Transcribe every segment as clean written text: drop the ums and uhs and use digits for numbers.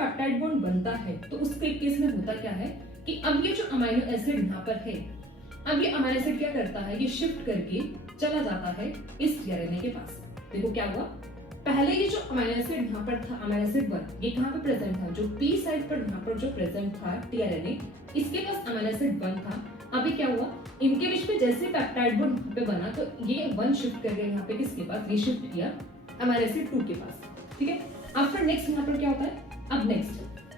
Peptide bond बनता है तो उसके केस में होता क्या है कि अब ये जो अमीनो एसिड यहाँ पर है, अब ये अमीनो एसिड क्या करता है, ये शिफ्ट करके चला जाता है इस टीआरएनए के पास। देखो क्या हुआ, पहले ये जो अमीनो एसिड यहाँ पर था, अमीनो एसिड 1 ये कहाँ पे प्रेजेंट था, जो पी साइड पर यहाँ पर जो प्रेजेंट था टीआरएनए, इसके पास अमीनो एसिड 1 था। अभी क्या हुआ, इनके बीच में जैसे पेप्टाइड बॉन्ड यहाँ पे बना तो ये 1 शिफ्ट कर गया यहाँ पे किसके पास, ये शिफ्ट किया अमीनो एसिड 2 के पास। ठीक है, आफ्टर नेक्स्ट यहाँ पर क्या होता है, अब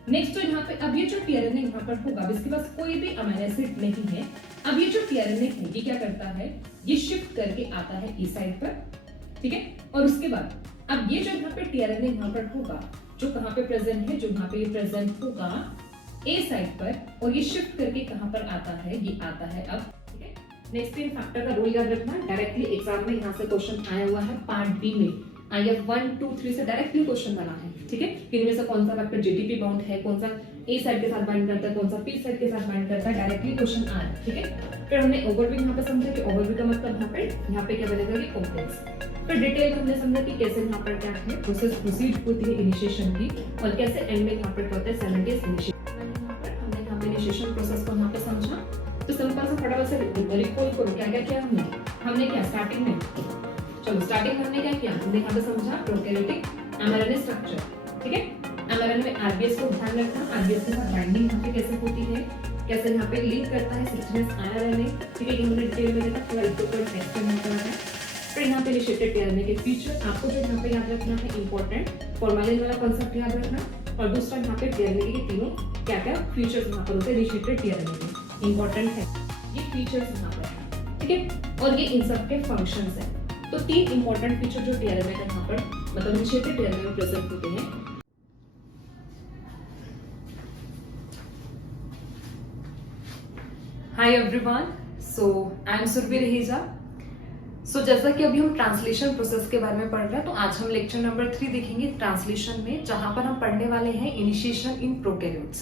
नेक्स्ट तो यहाँ पे अब ये जो टीआरएनए यहाँ पर होगा, इसके पास कोई भी अमीनो एसिड नहीं है। अब ये जो टीआरएनए है ये क्या करता है, ये शिफ्ट करके आता है ई साइड पर। ठीक है, और उसके बाद अब ये जो यहाँ पे टीआरएनए यहाँ पर होगा, जो कहाँ पे प्रेजेंट है, जो यहाँ पे प्रेजेंट होगा ए साइड पर, और ये शिफ्ट करके कहाँ पर आता है, ये आता है अब। ठीक है, नेक्स्ट इन फैक्टर का रोल याद रखना, डायरेक्टली एग्जाम में यहाँ से क्वेश्चन आया हुआ है पार्ट बी में, IF 1, 2, 3 से डायरेक्टली क्वेश्चन बना है। ठीक है, इनमें से कौन सा फैक्टर जीटीपी बाउंड है, कौन सा ए साइड के साथ बाइंड करता है, कौन सा पी साइड के साथ बाइंड करता है, डायरेक्टली क्वेश्चन आ रहा है। ठीक है, फिर हमने ओवरव्यू यहाँ पे समझा कि ओवरव्यू का मतलब यहाँ पे क्या बनेगा, ये कॉम्प्लेक्स। फिर डिटेल हमने समझा कि कैसे यहाँ पर क्या है प्रोसेस प्रोसीड होती है इनिशिएशन की, और कैसे एंड में यहाँ पर होता है साइमल्टेनियस इनिशिएशन। हमने यहाँ पे इनिशिएशन प्रोसेस को यहाँ पे समझा, तो सिंपल सा फटाफट से रिकॉल करो क्या क्या किया हमने क्या स्टार्टिंग में, चलो स्टार्टिंग में हमने क्या किया, हमने यहाँ पे समझा प्रोकैरियोटिक एमआरएनए स्ट्रक्चर। ठीक है, एमआरएनए में आरबीएस को ध्यान रखना, आरबीएस के साथ बाइंडिंग यहाँ पे कैसे होती है, कैसे यहाँ पे लिंक करता है सिस्टम आरएनए। ठीक है, हमने डिटेल में देखा, थोड़ा इसको थोड़ा एक्सप्लेन करना है। फिर यहाँ पे इनिशिएटेड टीआरएनए के फीचर आपको जो यहाँ पे याद रखना है इंपॉर्टेंट, फॉर्मेलिन वाला कांसेप्ट याद रखना, और दूसरा यहाँ पे टीआरएनए के तीनों क्या क्या फीचर्स यहाँ पर होते हैं इनिशिएटेड टीआरएनए के, इंपॉर्टेंट है ये फीचर्स यहाँ पर है। ठीक है, और ये इन सब के फंक्शंस है। तो 3 इंपॉर्टेंट फीचर जो टीआरएनए का यहाँ पर मतलब इनिशिएटेड टीआरएनए में प्रेजेंट होते हैं। Hi everyone, so I am Surbhi Raheja. So जैसा कि अभी हम ट्रांसलेशन प्रोसेस के बारे में पढ़ रहे हैं, तो आज हम लेक्चर नंबर 3 देखेंगे ट्रांसलेशन में, जहां पर हम पढ़ने वाले हैं इनिशिएशन इन प्रोकैरियोट्स।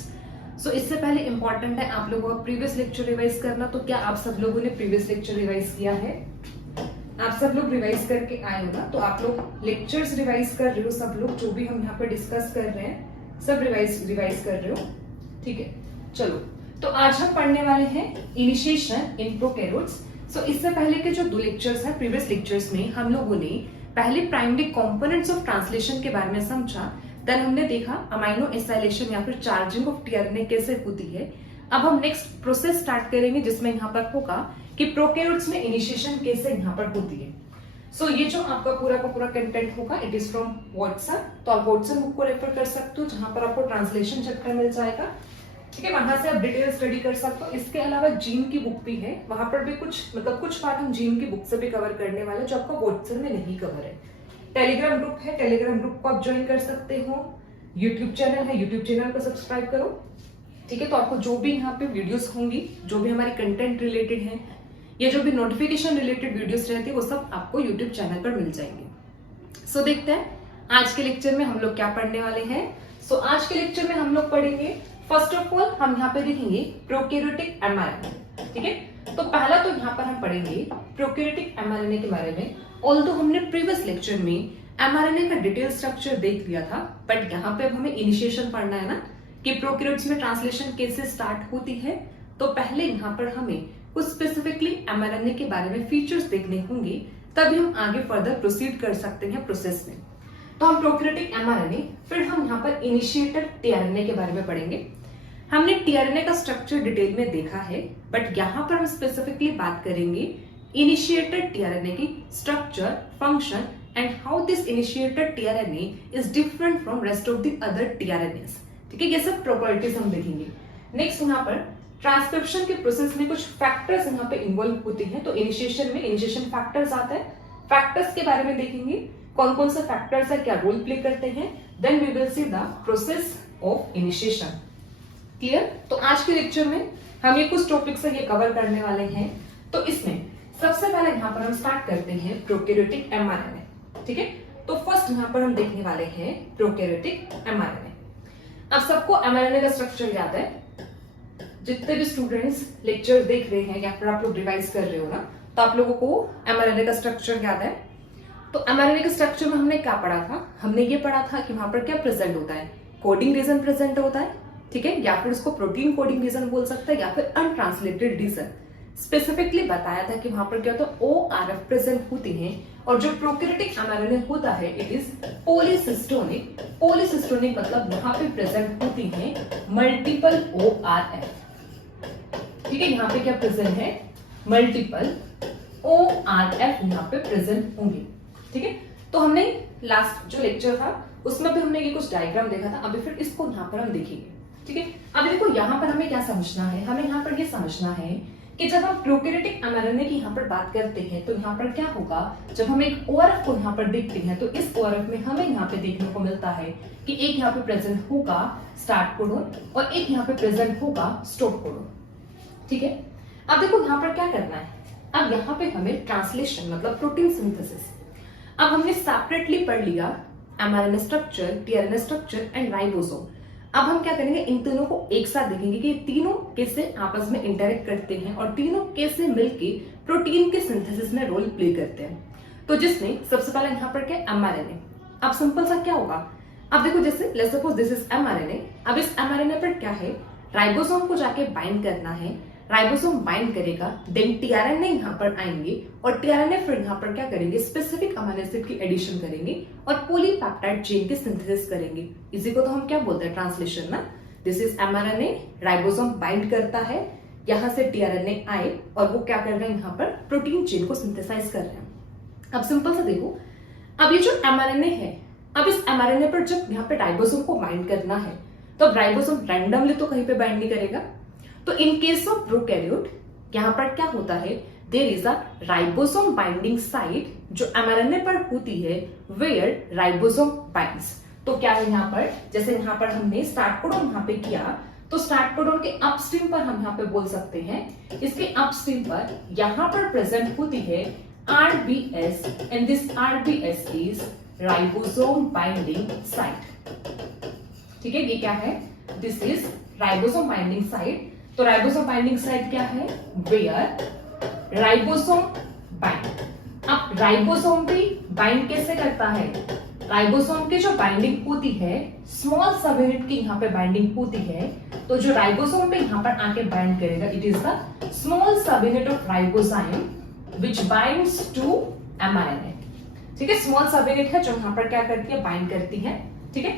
सो इससे पहले इंपॉर्टेंट है आप लोगों का प्रीवियस लेक्चर रिवाइज करना। तो क्या आप सब लोगों ने प्रीवियस लेक्चर रिवाइज किया है? आप सब लोग रिवाइज करके आए हो ना, तो आप लोग लेक्चर्स रिवाइज कर रहे हो, सब लोग जो भी हम यहाँ पे डिस्कस कर रहे हैं सब रिवाइज कर रहे हो। ठीक है, चलो तो आज हम पढ़ने वाले हैं इनिशिएशन इन प्रोकैरियोट्स। सो इससे पहले के जो 2 लेक्चर्स हैं, प्रीवियस लेक्चर्स में हम लोगों ने पहले प्राइमरी कंपोनेंट्स ऑफ ट्रांसलेशन के बारे में समझा, देन हमने देखा अमाइनो एसाइलेशन या फिर चार्जिंग ऑफ टीआरएनए कैसे होती है। अब हम नेक्स्ट प्रोसेस स्टार्ट करेंगे जिसमें यहाँ पर होगा कि प्रोकैरियोट्स में इनिशिएशन कैसे यहाँ पर होती है। सो ये जो आपका पूरा का पूरा कंटेंट होगा इट इज फ्रॉम व्हाट्सएप, तो आप व्हाट्सएप बुक को रेफर कर सकते हो जहां पर आपको ट्रांसलेशन चैप्टर मिल जाएगा। ठीक है, वहां से आप डिटेल स्टडी कर सकते हो। इसके अलावा जीन की बुक भी है, वहां पर भी कुछ पार्ट हम जीन की बुक से भी कवर करने वाले जो आपका व्हाट्सएप में नहीं कवर है। टेलीग्राम ग्रुप है, टेलीग्राम ग्रुप को आप ज्वाइन कर सकते हो। यूट्यूब चैनल है, यूट्यूब चैनल को सब्सक्राइब करो। ठीक है, तो आपको जो भी यहाँ पे वीडियोस होंगी, जो भी हमारी कंटेंट रिलेटेड है या जो भी नोटिफिकेशन रिलेटेड वीडियोस रहती है, वो सब आपको यूट्यूब चैनल पर मिल जाएंगे। सो देखते हैं आज के लेक्चर में हम लोग क्या पढ़ने वाले हैं। सो आज के लेक्चर में हम लोग पढ़ेंगे, फर्स्ट ऑफ ऑल हम यहाँ पे देखेंगे प्रोकैरियोटिक एमआरएनए। ठीक है, तो पहला तो यहाँ पर हम पढ़ेंगे प्रोकैरियोटिक एमआरएनए के बारे में। ऑल्दो हमने प्रीवियस लेक्चर में एमआरएनए का डिटेल स्ट्रक्चर देख लिया था, बट यहाँ पे अब हमें इनिशिएशन पढ़ना है ना, कि प्रोकैरियोट्स में ट्रांसलेशन कैसे स्टार्ट होती है। तो पहले यहाँ पर हमें कुछ स्पेसिफिकली एमआरएनए के बारे में फीचर्स देखने होंगे, तभी हम आगे फर्दर प्रोसीड कर सकते हैं प्रोसेस में। तो हम प्रोकैरियोटिक एमआरएनए, फिर हम यहाँ पर इनिशिएटेड टीआरएनए के बारे में पढ़ेंगे। हमने टीआरएनए का स्ट्रक्चर डिटेल में देखा है, बट यहाँ पर हम स्पेसिफिकली बात करेंगे इनिशिएटेड टीआरएनए की structure, function and how this initiated tRNA is different from rest of the other tRNAs. ठीक है, ये सब प्रॉपर्टीज हम देखेंगे। नेक्स्ट यहाँ पर ट्रांसक्रिप्शन के प्रोसेस में कुछ फैक्टर्स यहाँ पे इन्वॉल्व होते हैं, तो इनिशिएशन में इनिशिएशन फैक्टर्स आता है। फैक्टर्स के बारे में देखेंगे, कौन कौन से फैक्टर्स है, क्या रोल प्ले करते हैं, then we will see the process of initiation. Clear? तो आज के लेक्चर में हम ये कुछ टॉपिक से ये कवर करने वाले हैं। तो इसमें सबसे पहले यहाँ पर हम स्टार्ट करते हैं प्रोकैरियोटिक एमआरएनए। ठीक है, तो फर्स्ट यहाँ पर हम देखने वाले हैं प्रोकैरियोटिक एमआरएनए। अब सबको एमआरएनए का स्ट्रक्चर याद है, जितने भी स्टूडेंट्स लेक्चर देख रहे हैं या फिर आप लोग रिवाइज कर रहे हो ना, तो आप लोगों को एमआरएनए का स्ट्रक्चर याद है। तो एमआरएनए के स्ट्रक्चर में हमने क्या पढ़ा था? हमने ये पढ़ा था कि वहां पर क्या प्रेजेंट होता है, कोडिंग रीजन प्रेजेंट होता है, ठीक है, या फिर उसको प्रोटीन कोडिंग रीजन बोल सकते हैं, या फिर अनट्रांसलेटेड रीजन। स्पेसिफिकली बताया था कि वहां पर क्या होता है, ORF प्रेजेंट होती है, और जो प्रोकैरियोटिक mRNA होता है इट इज पॉलीसिस्टोनिक। पॉलीसिस्टोनिक मतलब यहाँ पे प्रेजेंट होती है मल्टीपल ORF, ठीक है, यहाँ पे क्या प्रेजेंट है, मल्टीपल ORF यहाँ पे प्रेजेंट होंगे, ठीक है। तो हमने लास्ट जो लेक्चर था उसमें भी हमने ये कुछ डायग्राम देखा था, अभी फिर इसको यहाँ पर हम देखेंगे, ठीक है। अब देखो यहाँ पर हमें क्या समझना है, हमें यहाँ पर ये समझना है कि जब हम प्रोकैरियोटिक mRNA की यहाँ पर बात करते हैं तो यहाँ पर क्या होगा, जब हम एक ORF को यहाँ पर देखते हैं तो इस ORF में हमें यहाँ पे देखने को मिलता है कि एक यहाँ पे प्रेजेंट होगा स्टार्ट कोडोन और एक यहाँ पे प्रेजेंट होगा स्टॉप कोडोन, ठीक है। अब देखो यहाँ पर क्या करना है, अब यहाँ पे हमें ट्रांसलेशन मतलब प्रोटीन सिंथेसिस, अब हमने सेपरेटली पढ़ लिया mRNA structure, tRNA structure and ribosome. अब हम क्या करेंगे, इन तीनों को एक साथ देखेंगे कि तीनों कैसे आपस में इंटरेक्ट करते हैं और तीनों कैसे मिलके प्रोटीन के सिंथेसिस में रोल प्ले करते हैं। तो जिसमें सबसे पहले यहाँ पर क्या mRNA, अब सिंपल सा क्या होगा, अब देखो जैसे let's suppose this is mRNA, अब इस mRNA पर क्या है, राइबोसोम को जाके बाइंड करना है, राइबोसोम बाइंड करेगा, देन टीआरएनए यहाँ पर आएंगे और टीआरएनए फिर यहाँ पर क्या करेंगे, स्पेसिफिक अमीनो एसिड की एडिशन करेंगे और पॉलीपेप्टाइड चेन की सिंथेसिस करेंगे। इसी को तो हम क्या बोलते हैं ट्रांसलेशन ना। This is mRNA, ribosome bind करता है, यहाँ से टीआरएनए आए और वो क्या कर रहे हैं, यहाँ पर प्रोटीन चेन को सिंथेसाइज कर रहे हैं। अब सिंपल सा देखो, अब ये जो एमआरएनए है, अब इस एमआरएनए पर जब यहाँ पे राइबोसोम को बाइंड करना है तो अब राइबोसोम रैंडमली तो कहीं पे बाइंड नहीं करेगा। तो इन केस ऑफ प्रोकैरियोट यहाँ पर क्या होता है, there is a ribosome binding site जो एमआरएनए पर होती है, वेयर राइबोसोम बाइंड्स। तो क्या है यहाँ पर, जैसे यहाँ पर हमने स्टार्ट कोडोन यहाँ पे किया, तो स्टार्ट कोडोन के अपस्ट्रीम पर हम यहाँ पे बोल सकते हैं, इसके अपस्ट्रीम पर यहाँ पर प्रेजेंट होती है RBS and this RBS is ribosome binding site. ठीक है, ये क्या है, this is ribosome binding site. तो राइबोसोम बाइंडिंग साइट क्या है, वेयर राइबोसोम बाइंड। अब राइबोसोम भी बाइंड कैसे करता है, राइबोसोम की जो बाइंडिंग होती है स्मॉल सब यूनिट की यहाँ पे बाइंडिंग होती है, तो जो राइबोसोम पे यहाँ पर आके बाइंड करेगा, इट इज द स्मॉल सब unit of ribosome which binds to mRNA। ठीक है, स्मॉल सब यूनिट है जो यहाँ पर क्या करती है, बाइंड करती है। ठीक है,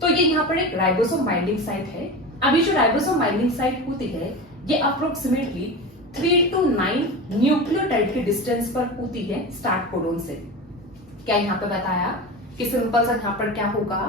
तो ये यहाँ पर एक राइबोसोम बाइंडिंग साइट है। अभी जो राइबोसोम बाइंडिंग साइट होती है ये अप्रोक्सीमेटली 3 to 9 न्यूक्लियोटाइड के डिस्टेंस पर होती है स्टार्ट कोडोन से। क्या यहाँ पे बताया कि सिंपल सा यहाँ पर क्या होगा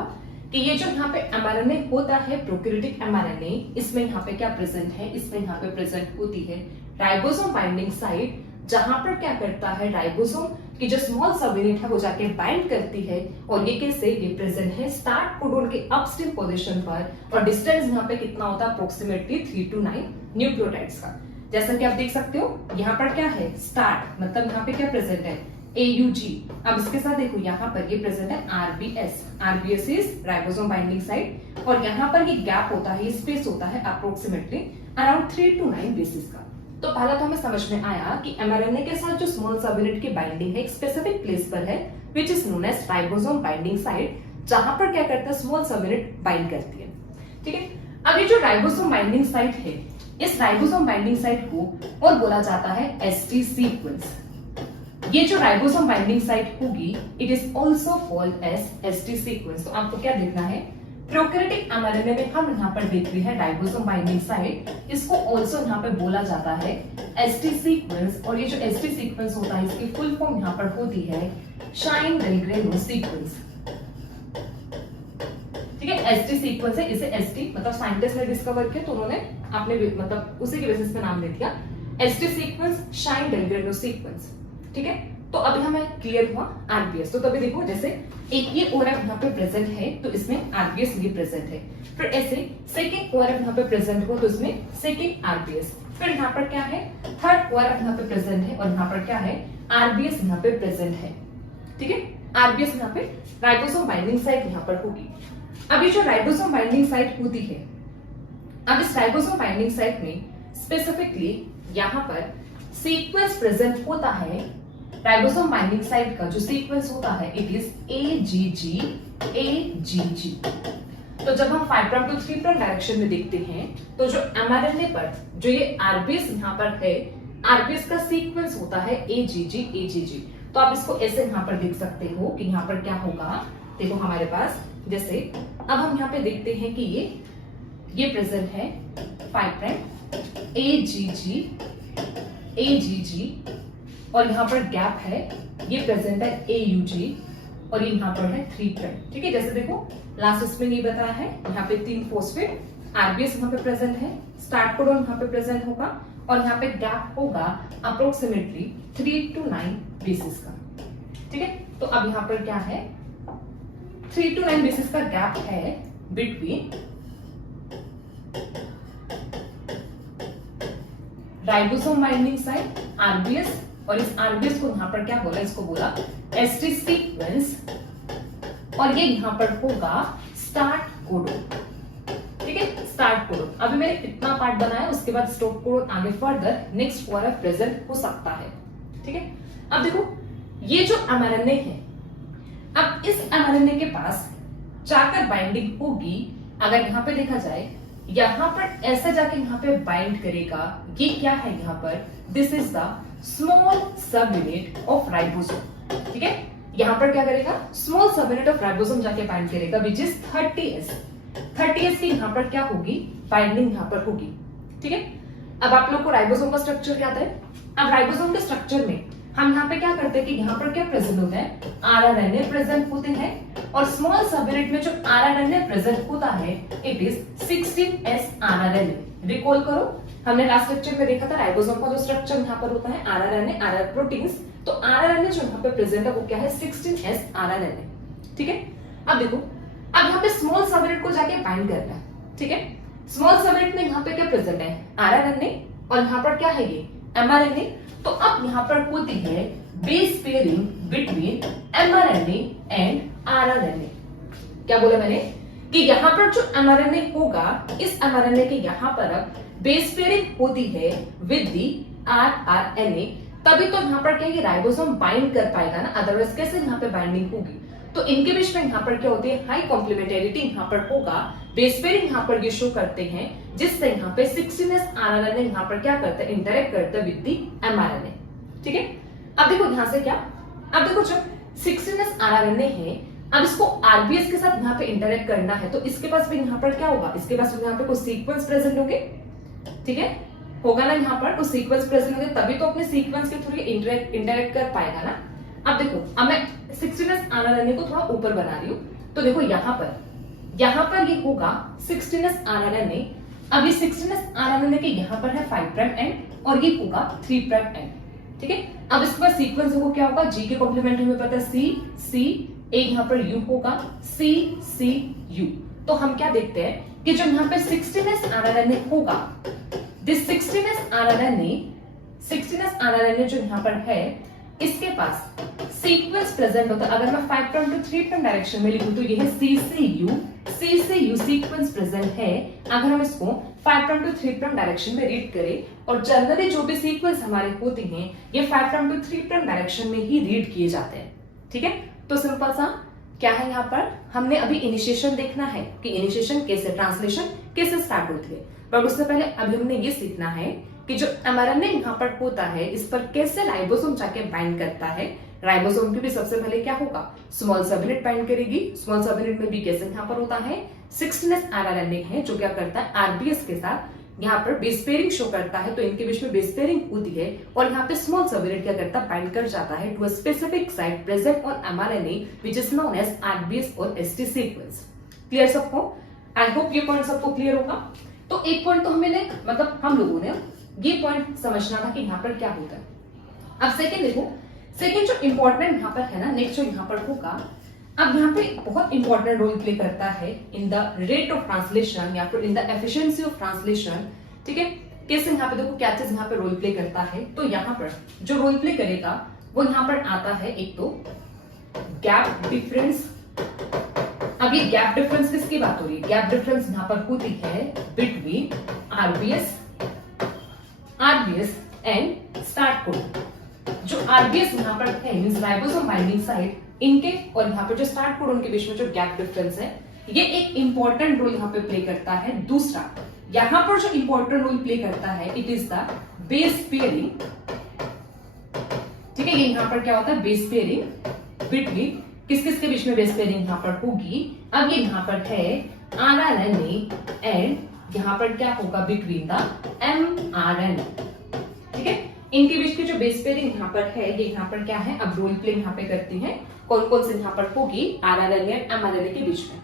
कि ये जो यहाँ पे एमआरएनए होता है, प्रोकैरियोटिक एमआरएनए, इसमें यहाँ पे क्या प्रेजेंट है, इसमें यहाँ पे प्रेजेंट होती है राइबोसोम बाइंडिंग साइट, जहां पर क्या करता है, राइबोसोम की जो स्मॉल सब यूनिट है वो जाके बाइंड करती है और ये कैसे, ये प्रेजेंट है स्टार्ट कोडोन के अपस्ट्रीम पोजीशन पर, और डिस्टेंस यहाँ पे कितना होता है, अप्रोक्सीमेटली 3 to 9 न्यूक्लियोटाइड्स का। जैसा कि आप देख सकते हो यहाँ पर क्या है, स्टार्ट मतलब यहाँ पे क्या प्रेजेंट है, AUG। अब इसके साथ देखो यहाँ पर ये प्रेजेंट है RBS। RBS is ribosome binding site, और यहाँ पर ये गैप होता है, ये स्पेस होता है अप्रोक्सीमेटली अराउंड 3 to 9 बेसिस का। तो पहला तो हमें समझ में आया कि एमआरएनए के साथ जो स्मॉल सब यूनिट की बाइंडिंग है एक स्पेसिफिक प्लेस पर है, which is known as ribosome binding site, जहां पर क्या करता है, स्मॉल सब यूनिट बाइंड करती है। ठीक है, अब ये जो राइबोसोम बाइंडिंग साइट है, इस राइबोसोम बाइंडिंग साइट को और बोला जाता है ST सीक्वेंस। ये जो राइबोसोम बाइंडिंग साइट होगी, it is also called as ST sequence. तो आपको क्या देखना है, प्रोकैरियोटिक एमआरएनए में हम यहाँ पर देख रहे हैं राइबोसोम बाइंडिंग साइट, इसको ऑल्सो यहाँ पे बोला जाता है ST सीक्वेंस। और ये जो ST सीक्वेंस होता है इसकी फुल फॉर्म यहाँ पर होती है शाइन-डेलग्रेनो सीक्वेंस। ठीक है, ST सीक्वेंस है, इसे ST मतलब साइंटिस्ट ने डिस्कवर किया तो उन्होंने अपने मतलब उसी के बेसिस पे नाम दे दिया ST सीक्वेंस, शाइन-डेलग्रेनो सीक्वेंस। ठीक है, तो अभी हमें क्लियर हुआ RBS। तो तभी देखो जैसे एक ये ORF यहाँ पे प्रेजेंट है तो इसमें RBS भी प्रेजेंट है, फिर ऐसे सेकंड ORF यहाँ पे प्रेजेंट हो तो इसमें सेकंड RBS, फिर यहाँ पर क्या है, थर्ड ORF यहाँ पे प्रेजेंट है और यहाँ पर क्या है, RBS यहाँ पे प्रेजेंट है। ठीक है, RBS यहाँ पे राइबोसोम बाइंडिंग साइट यहाँ पर होगी। अभी जो राइबोसोम बाइंडिंग साइट होती है, अब इस राइबोसोम बाइंडिंग साइट में स्पेसिफिकली यहाँ पर सीक्वेंस प्रेजेंट होता है। राइबोसोम बाइंडिंग साइट का जो सीक्वेंस होता है, इट इज AGG AGG। तो जब हम 5 प्राइम टू 3 प्राइम डायरेक्शन में देखते हैं तो जो mRNA पर जो ये आरबीएस यहाँ पर है, आरबीएस का सीक्वेंस होता है AGG AGG। तो आप इसको ऐसे यहाँ पर देख सकते हो कि यहाँ पर क्या होगा। देखो हमारे पास जैसे अब हम यहाँ पे देखते हैं कि ये प्रेजेंट है 5 प्राइम AGG AGG और यहाँ पर गैप है, ये प्रेजेंट है AUG और ये यहाँ पर है 3 प्राइम। ठीक है, जैसे देखो लास्ट इसमें ये बताया है, यहाँ पे 3 फॉस्फेट आरबीएस यहाँ पे प्रेजेंट है, स्टार्ट कोडॉन यहाँ पे प्रेजेंट होगा और यहाँ पे गैप होगा अप्रोक्सीमेटली 3 to 9 बेसिस का। ठीक है, तो अब यहाँ पर क्या है, 3 to 9 बेसिस का गैप है between ribosome binding site RBS और इस आरबीएस को यहाँ पर क्या बोला, इसको बोला एसटी सीक्वेंस और ये यहाँ पर होगा स्टार्ट कोडोन। ठीक है, स्टार्ट कोडोन। अभी मैंने इतना पार्ट बनाया, उसके बाद स्टॉप कोडोन आगे फर्दर नेक्स्ट फॉर प्रेजेंट हो सकता है। ठीक है, अब देखो ये जो mRNA है, अब इस mRNA के पास जाकर बाइंडिंग होगी। अगर यहाँ पे देखा जाए, यहाँ पर ऐसा जाके यहाँ पे बाइंड करेगा। ये क्या है यहाँ पर, दिस इज द स्मॉल सब यूनिट ऑफ राइबोसोम। ठीक है, यहाँ पर क्या करेगा, स्मॉल सब यूनिट ऑफ राइबोसोम जाके बाइंड करेगा विच इज 30S। 30S की यहाँ पर क्या होगी, बाइंडिंग यहाँ पर होगी। ठीक है, अब आप लोग को राइबोसोम का स्ट्रक्चर क्या आता है। अब राइबोसोम के स्ट्रक्चर में हम यहाँ पे क्या करते हैं कि यहाँ पर क्या प्रेजेंट होता है, आरआरएनए प्रेजेंट होते हैं और स्मॉल सब यूनिट में जो आरआरएनए प्रेजेंट होता है it is 16S rRNA. Recall करो, हमने लास्ट लेक्चर में देखा था राइबोसोम का जो स्ट्रक्चर यहाँ पर होता है आरआरएनए आरआर प्रोटीन्स, तो आरआरएनए जो यहाँ पे प्रेजेंट है वो क्या है 16S आरआरएनए। ठीक है, अब देखो अब यहाँ पे स्मॉल सब यूनिट को जाके बाइंड करना है। ठीक है, स्मॉल सब यूनिट में यहाँ पे क्या प्रेजेंट है, आरआरएनए और यहाँ पर क्या है ये mRNA। तो अब यहाँ पर होती है base pairing between mRNA and RNA। क्या बोला मैंने कि यहाँ पर जो mRNA होगा, इस mRNA के यहाँ पर अब बेस पेयरिंग होती है विद दी RNA, तभी तो यहाँ पर क्या ये राइबोसोम बाइंड कर पाएगा ना, अदरवाइज कैसे यहाँ पे बाइंडिंग होगी। तो इनके बीच में यहाँ पर क्या होती है, हाई कॉम्प्लीमेंटेरिटी यहाँ पर होगा, बेस पेयरिंग यहाँ पर ये शो करते हैं जिससे यहाँ पे 16S आरआरएनए यहाँ पर क्या करता है, इंटरेक्ट करता है विद दी mRNA। ठीक है, अब देखो यहाँ से क्या, अब देखो जब 16S आरआरएनए है, अब इसको आरबीएस के साथ यहाँ पे इंटरेक्ट करना है, तो इसके पास भी यहाँ पर क्या होगा, इसके पास यहाँ पे कुछ सीक्वेंस प्रेजेंट होंगे। ठीक है, होगा ना यहाँ पर कुछ सीक्वेंस प्रेजेंट होंगे, तभी तो अपने सीक्वेंस के थ्रू इंटरेक्ट कर पाएगा ना। अब देखो अब मैं 16S आरआरएनए को थोड़ा ऊपर बना रही हूँ, तो देखो यहाँ पर ये होगा 16S आरआरएनए। अब ये 16S आरआरएनए के यहाँ पर है 5 प्राइम एंड और ये होगा 3 प्राइम एंड। ठीक है, अब इसके बाद सीक्वेंस वो क्या होगा, जी के कॉम्प्लीमेंट हमें पता है C एक यहाँ पर U होगा C U। तो हम क्या देखते हैं कि जो यहाँ पे 16S आरआरएनए होगा, दिस 16S आरआरएनए जो यहाँ पर है, इसके पास सीक्वेंस प्रेजेंट होता है। अगर मैं 5 प्राइम टू 3 प्राइम डायरेक्शन में लिखूं तो ये है CCU सीक्वेंस प्रेजेंट है। अगर हम इसको 5 प्राइम टू 3 प्राइम डायरेक्शन में रीड करें, और जनरली जो भी सीक्वेंस हमारे होते हैं ये 5 प्राइम टू 3 प्राइम डायरेक्शन में ही रीड किए जाते हैं। ठीक है, तो सिंपल सा क्या है, यहाँ पर हमने अभी इनिशिएशन देखना है कि इनिशिएशन कैसे, ट्रांसलेशन कैसे स्टार्ट होती है, बट उससे पहले अभी हमने ये सीखना है कि जो mRNA यहाँ पर होता है इस पर कैसे राइबोसोम जाके बाइंड करता है। राइबोसोम की भी सबसे पहले क्या होगा, स्मॉल सब यूनिट बाइंड करेगी। स्मॉल सब यूनिट में भी कैसे यहाँ पर होता है 16S आरआरएनए है जो क्या करता है आरबीएस के साथ यहाँ पर बेस पेयरिंग शो करता है, तो इनके बीच में बेस पेयरिंग होती है और यहाँ पे स्मॉल सब यूनिट क्या करता है, बाइंड कर जाता है to a specific site present on mRNA which is known as RBS और एसटी सीक्वेंस। क्लियर सबको? आई होप ये पॉइंट सबको क्लियर होगा। तो एक पॉइंट तो हमें मतलब हम लोगों ने ये पॉइंट समझना था कि यहाँ पर क्या होता है। अब सेकेंड देखो, सेकेंड जो इंपॉर्टेंट यहाँ पर है ना, नेक्स्ट जो यहाँ पर होगा, अब यहाँ पे बहुत इंपॉर्टेंट रोल प्ले करता है in the rate of translation या फिर in the efficiency of translation. ठीक है, कैसे यहाँ पे देखो क्या चीज यहाँ पे रोल प्ले करता है, तो यहाँ पर जो रोल प्ले करेगा वो यहाँ पर आता है एक तो गैप डिफरेंस। अब ये गैप डिफरेंस किसकी बात हो रही है, गैप डिफरेंस यहाँ पर होती है between RBS and start codon. जो आरबीएस यहाँ पर है मींस राइबोसोम बाइंडिंग साइट, इनके और यहाँ पर जो स्टार्ट कोडन के बीच में जो गैप डिफरेंस है ये एक इंपॉर्टेंट रोल यहाँ पे प्ले करता है। दूसरा, यहाँ पर जो इंपॉर्टेंट रोल प्ले करता है, it is the base pairing. ठीक है, ये यहाँ पर क्या होता है, बेस पेयरिंग बिटवीन किस किस के बीच में बेस पेयरिंग यहाँ पर होगी। अब ये यहाँ पर है RNA एंड यहाँ पर क्या होगा, बिटवीन द mRNA। ठीक है, इनके बीच की जो बेस पेयरिंग यहाँ पर है, ये यहाँ पर क्या है, अब रोल प्ले यहाँ पे करती है, कौन कौन से यहाँ पर होगी, RNA एंड mRNA के बीच में।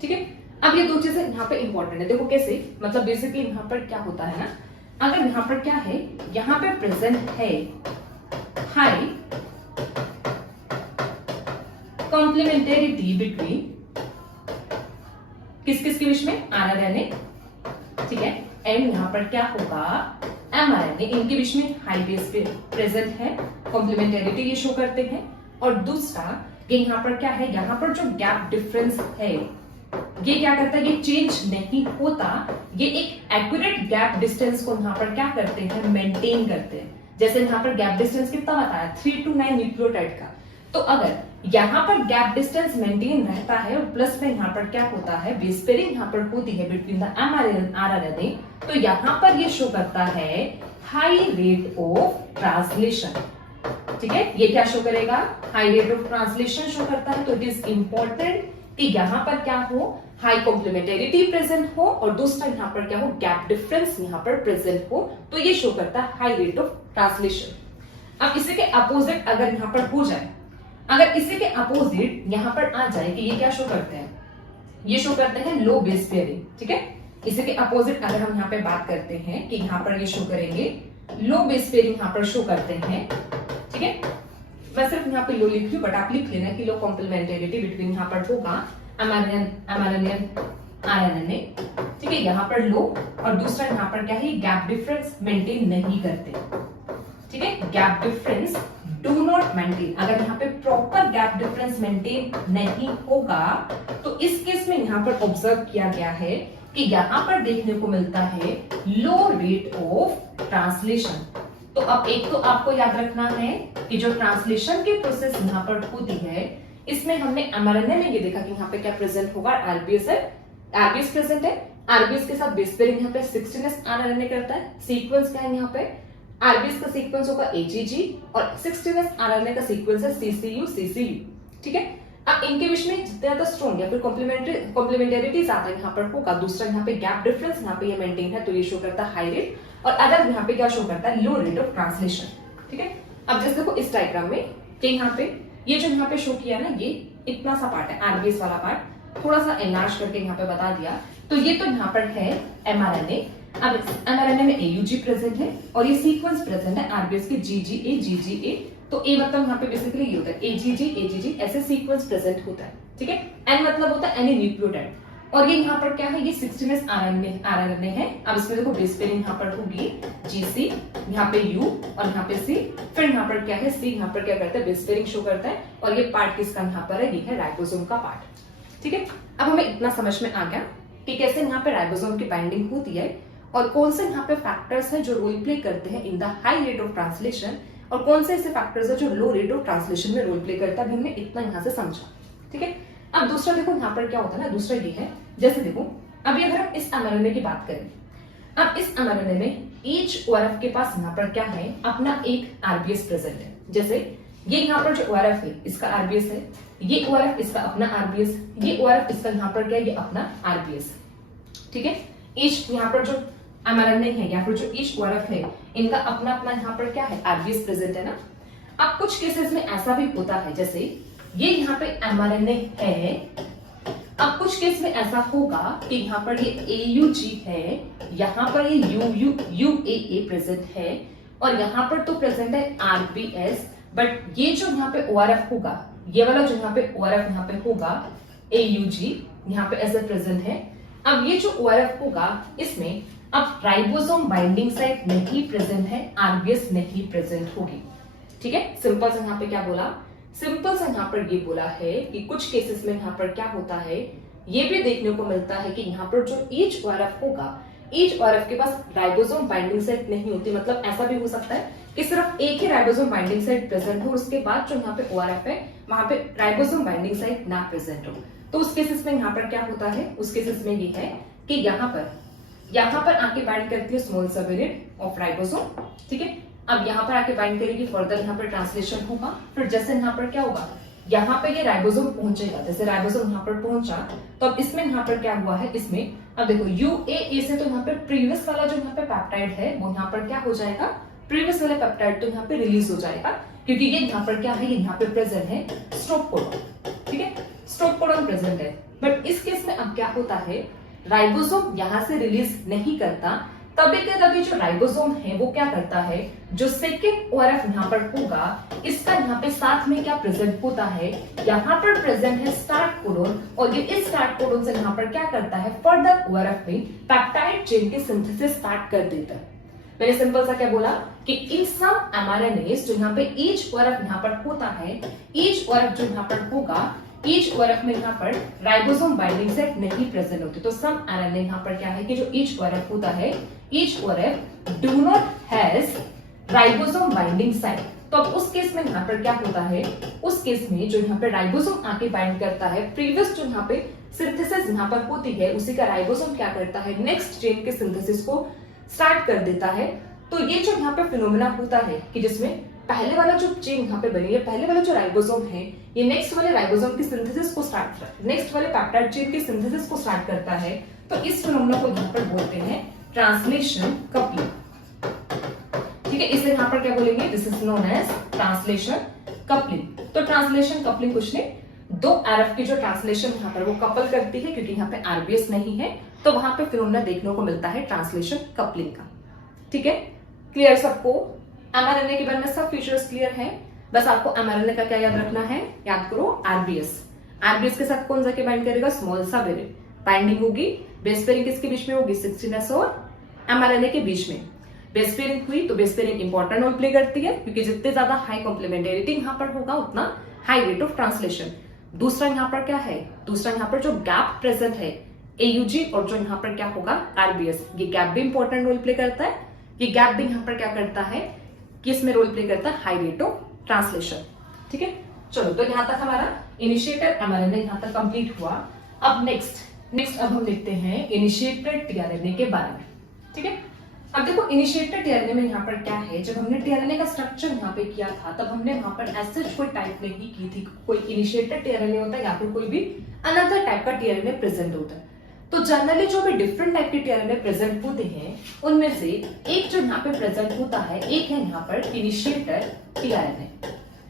ठीक है, अब ये दो चीजें यहाँ पे इंपॉर्टेंट है। देखो कैसे, मतलब बेसिकली यहाँ पर क्या होता है ना, अगर यहाँ पर क्या है, यहाँ पे प्रेजेंट है हाई कॉम्प्लीमेंटेरिटी बिटवीन किस किस के बीच में, RNA, ठीक है, एंड यहाँ पर क्या होगा, mRNA, इनके बीच में हाई बेस पे प्रेजेंट है, कॉम्प्लीमेंटेरिटी ये शो करते हैं। और दूसरा, ये यहाँ पर क्या है, यहाँ पर जो गैप डिफरेंस है, ये क्या करता है, ये चेंज नहीं होता, ये एक एक्यूरेट गैप डिस्टेंस को यहाँ पर क्या करते हैं, मेंटेन करते हैं। जैसे यहाँ पर गैप डिस्टेंस कितना बताया, 3 to 9 न्यूक्लियोटाइड का। तो अगर यहाँ पर गैप डिस्टेंस मेंटेन रहता है और प्लस में यहाँ पर क्या होता है, बेस पेयरिंग यहाँ पर होती है बिटवीन द mRNA, तो यहाँ पर ये शो करता है हाई रेट ऑफ ट्रांसलेशन। ठीक है, ये क्या शो करेगा, high rate of translation show करता है। तो इट इज इंपॉर्टेंट कि यहाँ पर क्या हो, हाई कॉम्प्लीमेंटेरिटी प्रेजेंट हो, और दूसरा यहाँ पर क्या हो, गैप डिफरेंस यहाँ पर प्रेजेंट हो, तो ये शो करता है हाई रेट ऑफ ट्रांसलेशन। अब इसी के अपोजिट अगर यहाँ पर हो जाए, अगर इसी के अपोजिट यहाँ पर आ जाए कि ये क्या शो करते हैं, ये शो करते हैं लो बेस पेयरिंग। ठीक है, इसी के अपोजिट अगर हम यहाँ पे बात करते हैं कि यहाँ पर ये शो करेंगे लो बेस पेयरिंग, यहाँ पर शो करते हैं। ठीक है, मैं सिर्फ यहाँ पे लो लिख रही हूँ, बट आप लिख लेना कि लो कॉम्प्लीमेंटेरिटी बिटवीन यहाँ पर होगा mRNA RNA। ठीक है, यहाँ पर लो, और दूसरा यहाँ पर क्या है, गैप डिफरेंस मेंटेन नहीं करते। ठीक है, gap difference do not maintain. अगर यहाँ पे प्रॉपर गैप डिफरेंस मेंटेन नहीं होगा, तो इस केस में यहाँ पर ऑब्जर्व किया गया है कि यहाँ पर देखने को मिलता है लो रेट ऑफ ट्रांसलेशन। तो अब एक तो आपको याद रखना है कि जो ट्रांसलेशन की प्रोसेस यहाँ पर होती है, इसमें हमने mRNA में ये देखा कि यहाँ पे क्या प्रेजेंट होगा, RBS है, RBS प्रेजेंट है, RBS के साथ बेस पेयरिंग यहाँ पे 16S RNA करता है। सीक्वेंस क्या है, यहाँ पे RBS का सीक्वेंस होगा AGG और 16S RNA का सीक्वेंस है CCU। ठीक है, अब इनके बीच में जितने ज्यादा स्ट्रॉन्ग या फिर कॉम्प्लीमेंटेरिटी ज्यादा यहाँ पर होगा, दूसरा यहाँ पे गैप डिफरेंस यहाँ पे ये मेंटेन है, तो ये शो करता है हाई रेट, और अदर यहाँ पे क्या शो करता है, लो रेट ऑफ ट्रांसलेशन। ठीक है, अब जैसे देखो इस डायग्राम में कि यहाँ पे ये जो यहाँ पे शो किया ना, ये इतना सा पार्ट है, RBS वाला पार्ट थोड़ा सा एनलार्ज करके यहाँ पे बता दिया। तो ये तो यहाँ पर है mRNA। अब mRNA में AUG प्रेजेंट है और ये सीक्वेंस प्रेजेंट है RBS के GGA। तो A मतलब यहाँ पे बेसिकली ये होता है AGG ऐसे सीक्वेंस प्रेजेंट होता है। ठीक है, N मतलब होता है एनी न्यूक्लियोटाइड, और ये यहाँ पर क्या है, ये 16S RNA है। अब इसमें देखो बेस पेयरिंग यहाँ पर होगी GC, यहाँ पे U और यहाँ पे C, फिर यहाँ पर क्या है C, यहाँ पर क्या करता है, बेस पेयरिंग शो करता है, और ये पार्ट किसका यहाँ पर है, ये है राइबोसोम का पार्ट। ठीक है, अब हमें इतना समझ में आ गया कि कैसे यहाँ पे राइबोसोम की बाइंडिंग होती है और कौन से यहाँ पे फैक्टर्स हैं जो रोल प्ले करते हैं in the high rate of translation, और कौन से ऐसे फैक्टर्स है जो लो रेट ऑफ ट्रांसलेशन में रोल प्ले करता है। हमने इतना यहाँ से समझा। ठीक है, अब दूसरा देखो यहाँ पर क्या होता है ना, दूसरा ये है, जैसे देखो अभी अगर हम इस mRNA की बात करें, अब इस mRNA में ईच ORF के पास यहाँ पर क्या है, अपना एक RBS प्रेजेंट है। जैसे ये यहाँ पर जो ORF है इसका RBS है, ये ORF इसका अपना RBS, ये ORF इसका यहाँ पर क्या है, ये अपना RBS। ठीक है, ईच यहाँ पर जो mRNA है या फिर जो ईच ORF है, इनका अपना अपना यहाँ पर क्या है, RBS प्रेजेंट है ना। अब कुछ केसेस में ऐसा भी होता है, जैसे ये यहाँ पे mRNA है, अब कुछ केस में ऐसा होगा कि यहाँ पर ये AUG है, यहाँ पर ये UAA प्रेजेंट है, और यहाँ पर तो प्रेजेंट है RBS, बट ये जो यहाँ पे ORF होगा, ये वाला जो यहाँ पे ORF यहाँ पे होगा AUG, यहाँ पे ऐसे प्रेजेंट है। अब ये जो ORF होगा, इसमें अब राइबोसोम बाइंडिंग साइट नहीं प्रेजेंट है, RBS नहीं प्रेजेंट होगी। ठीक है, सिंपल से यहाँ पे क्या बोला, सिंपल से यहाँ पर ये बोला है कि कुछ केसेस में यहाँ पर क्या होता है, ये भी देखने को मिलता है कि यहाँ पर जो ईच ORF होगा, ईच ORF के पास राइबोसोम बाइंडिंग साइट नहीं होती। मतलब ऐसा भी हो सकता है कि सिर्फ एक ही राइबोसोम बाइंडिंग साइट प्रेजेंट हो, उसके बाद जो यहाँ पे ORF है वहां पे राइबोसोम बाइंडिंग साइट ना प्रेजेंट हो। तो उस केसेस में यहाँ पर क्या होता है, उस केसेस में ये है कि यहाँ पर आके बाइंड करती है स्मॉल सब यूनिट ऑफ राइबोसोम, ठीक है। अब यहाँ पर आके बाइंड करेगी, फर्दर यहाँ पर ट्रांसलेशन होगा, फिर जैसे यहाँ पर क्या होगा, यहाँ पे ये राइबोसोम पहुंचेगा, जैसे राइबोसोम यहाँ पर पहुंचा तो अब इसमें यहाँ पर क्या हुआ है, इसमें अब देखो UAA से तो यहाँ पे प्रीवियस वाला जो यहाँ पे पेप्टाइड है वो यहाँ पर क्या हो जाएगा, प्रीवियस वाला पेप्टाइड तो यहाँ पे रिलीज हो जाएगा, क्योंकि ये यहाँ पर क्या है, ये यहाँ पे प्रेजेंट है स्टॉप कोडॉन, ठीक है, स्टॉप कोडॉन प्रेजेंट है। बट इस केस में अब क्या होता है, राइबोसोम यहाँ से रिलीज नहीं करता, तभी के तभी जो राइबोसोम है वो क्या करता है, जो सेकेंड ORF यहाँ पर होगा इसका यहाँ पे साथ में क्या प्रेजेंट होता है, यहाँ पर प्रेजेंट है स्टार्ट कोडोन, और ये इस स्टार्ट कोडोन से यहाँ पर क्या करता है, फर्दर ORF में पेप्टाइड चेन की सिंथेसिस स्टार्ट कर देता है। मैंने सिंपल सा क्या बोला कि इन सम mRNAs जो यहाँ पे ईच ORF यहाँ पर होता है, ईच ORF जो यहाँ पर होगा, ईच ORF में यहाँ पर राइबोसोम बाइंडिंग सेट नहीं प्रेजेंट होती, तो सम RNA यहाँ पर क्या है कि जो ईच ORF होता है, each ORF do not has ribosome binding site. तो अब उस केस में यहाँ पर क्या होता है, उस केस में जो यहाँ पे राइबोसोम आके बाइंड करता है, प्रीवियस जो यहाँ पे सिंथेसिस यहाँ पर होती है उसी का राइबोसोम क्या करता है, नेक्स्ट चेन के सिंथेसिस को स्टार्ट कर देता है। तो ये जो यहाँ पे फिनोमेना होता है कि जिसमें पहले वाला जो चेन यहाँ पे बनी है, पहले वाला जो राइबोसोम है ये नेक्स्ट वाले राइबोसोम की सिंथेसिस को नेक्स्ट वाले पेप्टाइड चेन की सिंथेसिस को स्टार्ट करता है, तो इस फिनोमेना को यहाँ पर बोलते हैं ट्रांसलेशन कपलिंग, ठीक है। इसे यहाँ पर क्या बोलेंगे, this is known as translation coupling. तो ट्रांसलेशन कपलिंग कुछ नहीं, दो RF की जो ट्रांसलेशन यहाँ पर वो कपल करती है, क्योंकि यहाँ पे RBS नहीं है तो वहां पे फिनोमेना देखने को मिलता है ट्रांसलेशन कपलिंग का, ठीक है। क्लियर सबको, mRNA के बारे में सब फीचर्स क्लियर है, बस आपको mRNA का क्या याद रखना है, याद करो RBS के साथ कौन जाके बाइंड करेगा, स्मॉल सा वेरिएंट, बाइंडिंग होगी, बेस पेयरिंग किसके बीच में होगी, 16S और mRNA के बीच में बेस पेयरिंग हुई, तो base pairing important role play करती है, क्योंकि जितने ज्यादा हाई कॉम्प्लीमेंटेरिटी यहाँ पर होगा उतना हाई रेट ऑफ ट्रांसलेशन। दूसरा यहाँ पर क्या है, दूसरा यहाँ पर जो गैप प्रेजेंट है AUG और जो यहाँ पर क्या होगा RBS, ये गैप भी इंपॉर्टेंट रोल प्ले करता है। ये गैप भी यहाँ पर क्या करता है, किस में रोल प्ले करता है, हाई रेट ऑफ ट्रांसलेशन, ठीक है। चलो तो यहाँ तक हमारा इनिशिएटर mRNA यहाँ तक कंप्लीट हुआ। अब नेक्स्ट अब हम देखते हैं इनिशिएटर tRNA के बारे में, ठीक है। अब देखो इनिशिएटर tRNA में यहाँ पर क्या है, जब हमने tRNA का स्ट्रक्चर यहाँ पे किया था तब हमने वहां पर ऐसे कोई टाइप नहीं की थी, कोई इनिशिएटर tRNA होता है या फिर कोई भी अनदर टाइप का tRNA प्रेजेंट होता है। तो जनरली जो भी डिफरेंट टाइप के tRNA प्रेजेंट होते हैं उनमें से एक जो यहाँ पे प्रेजेंट होता है, एक है यहाँ पर इनिशिएटर tRNA,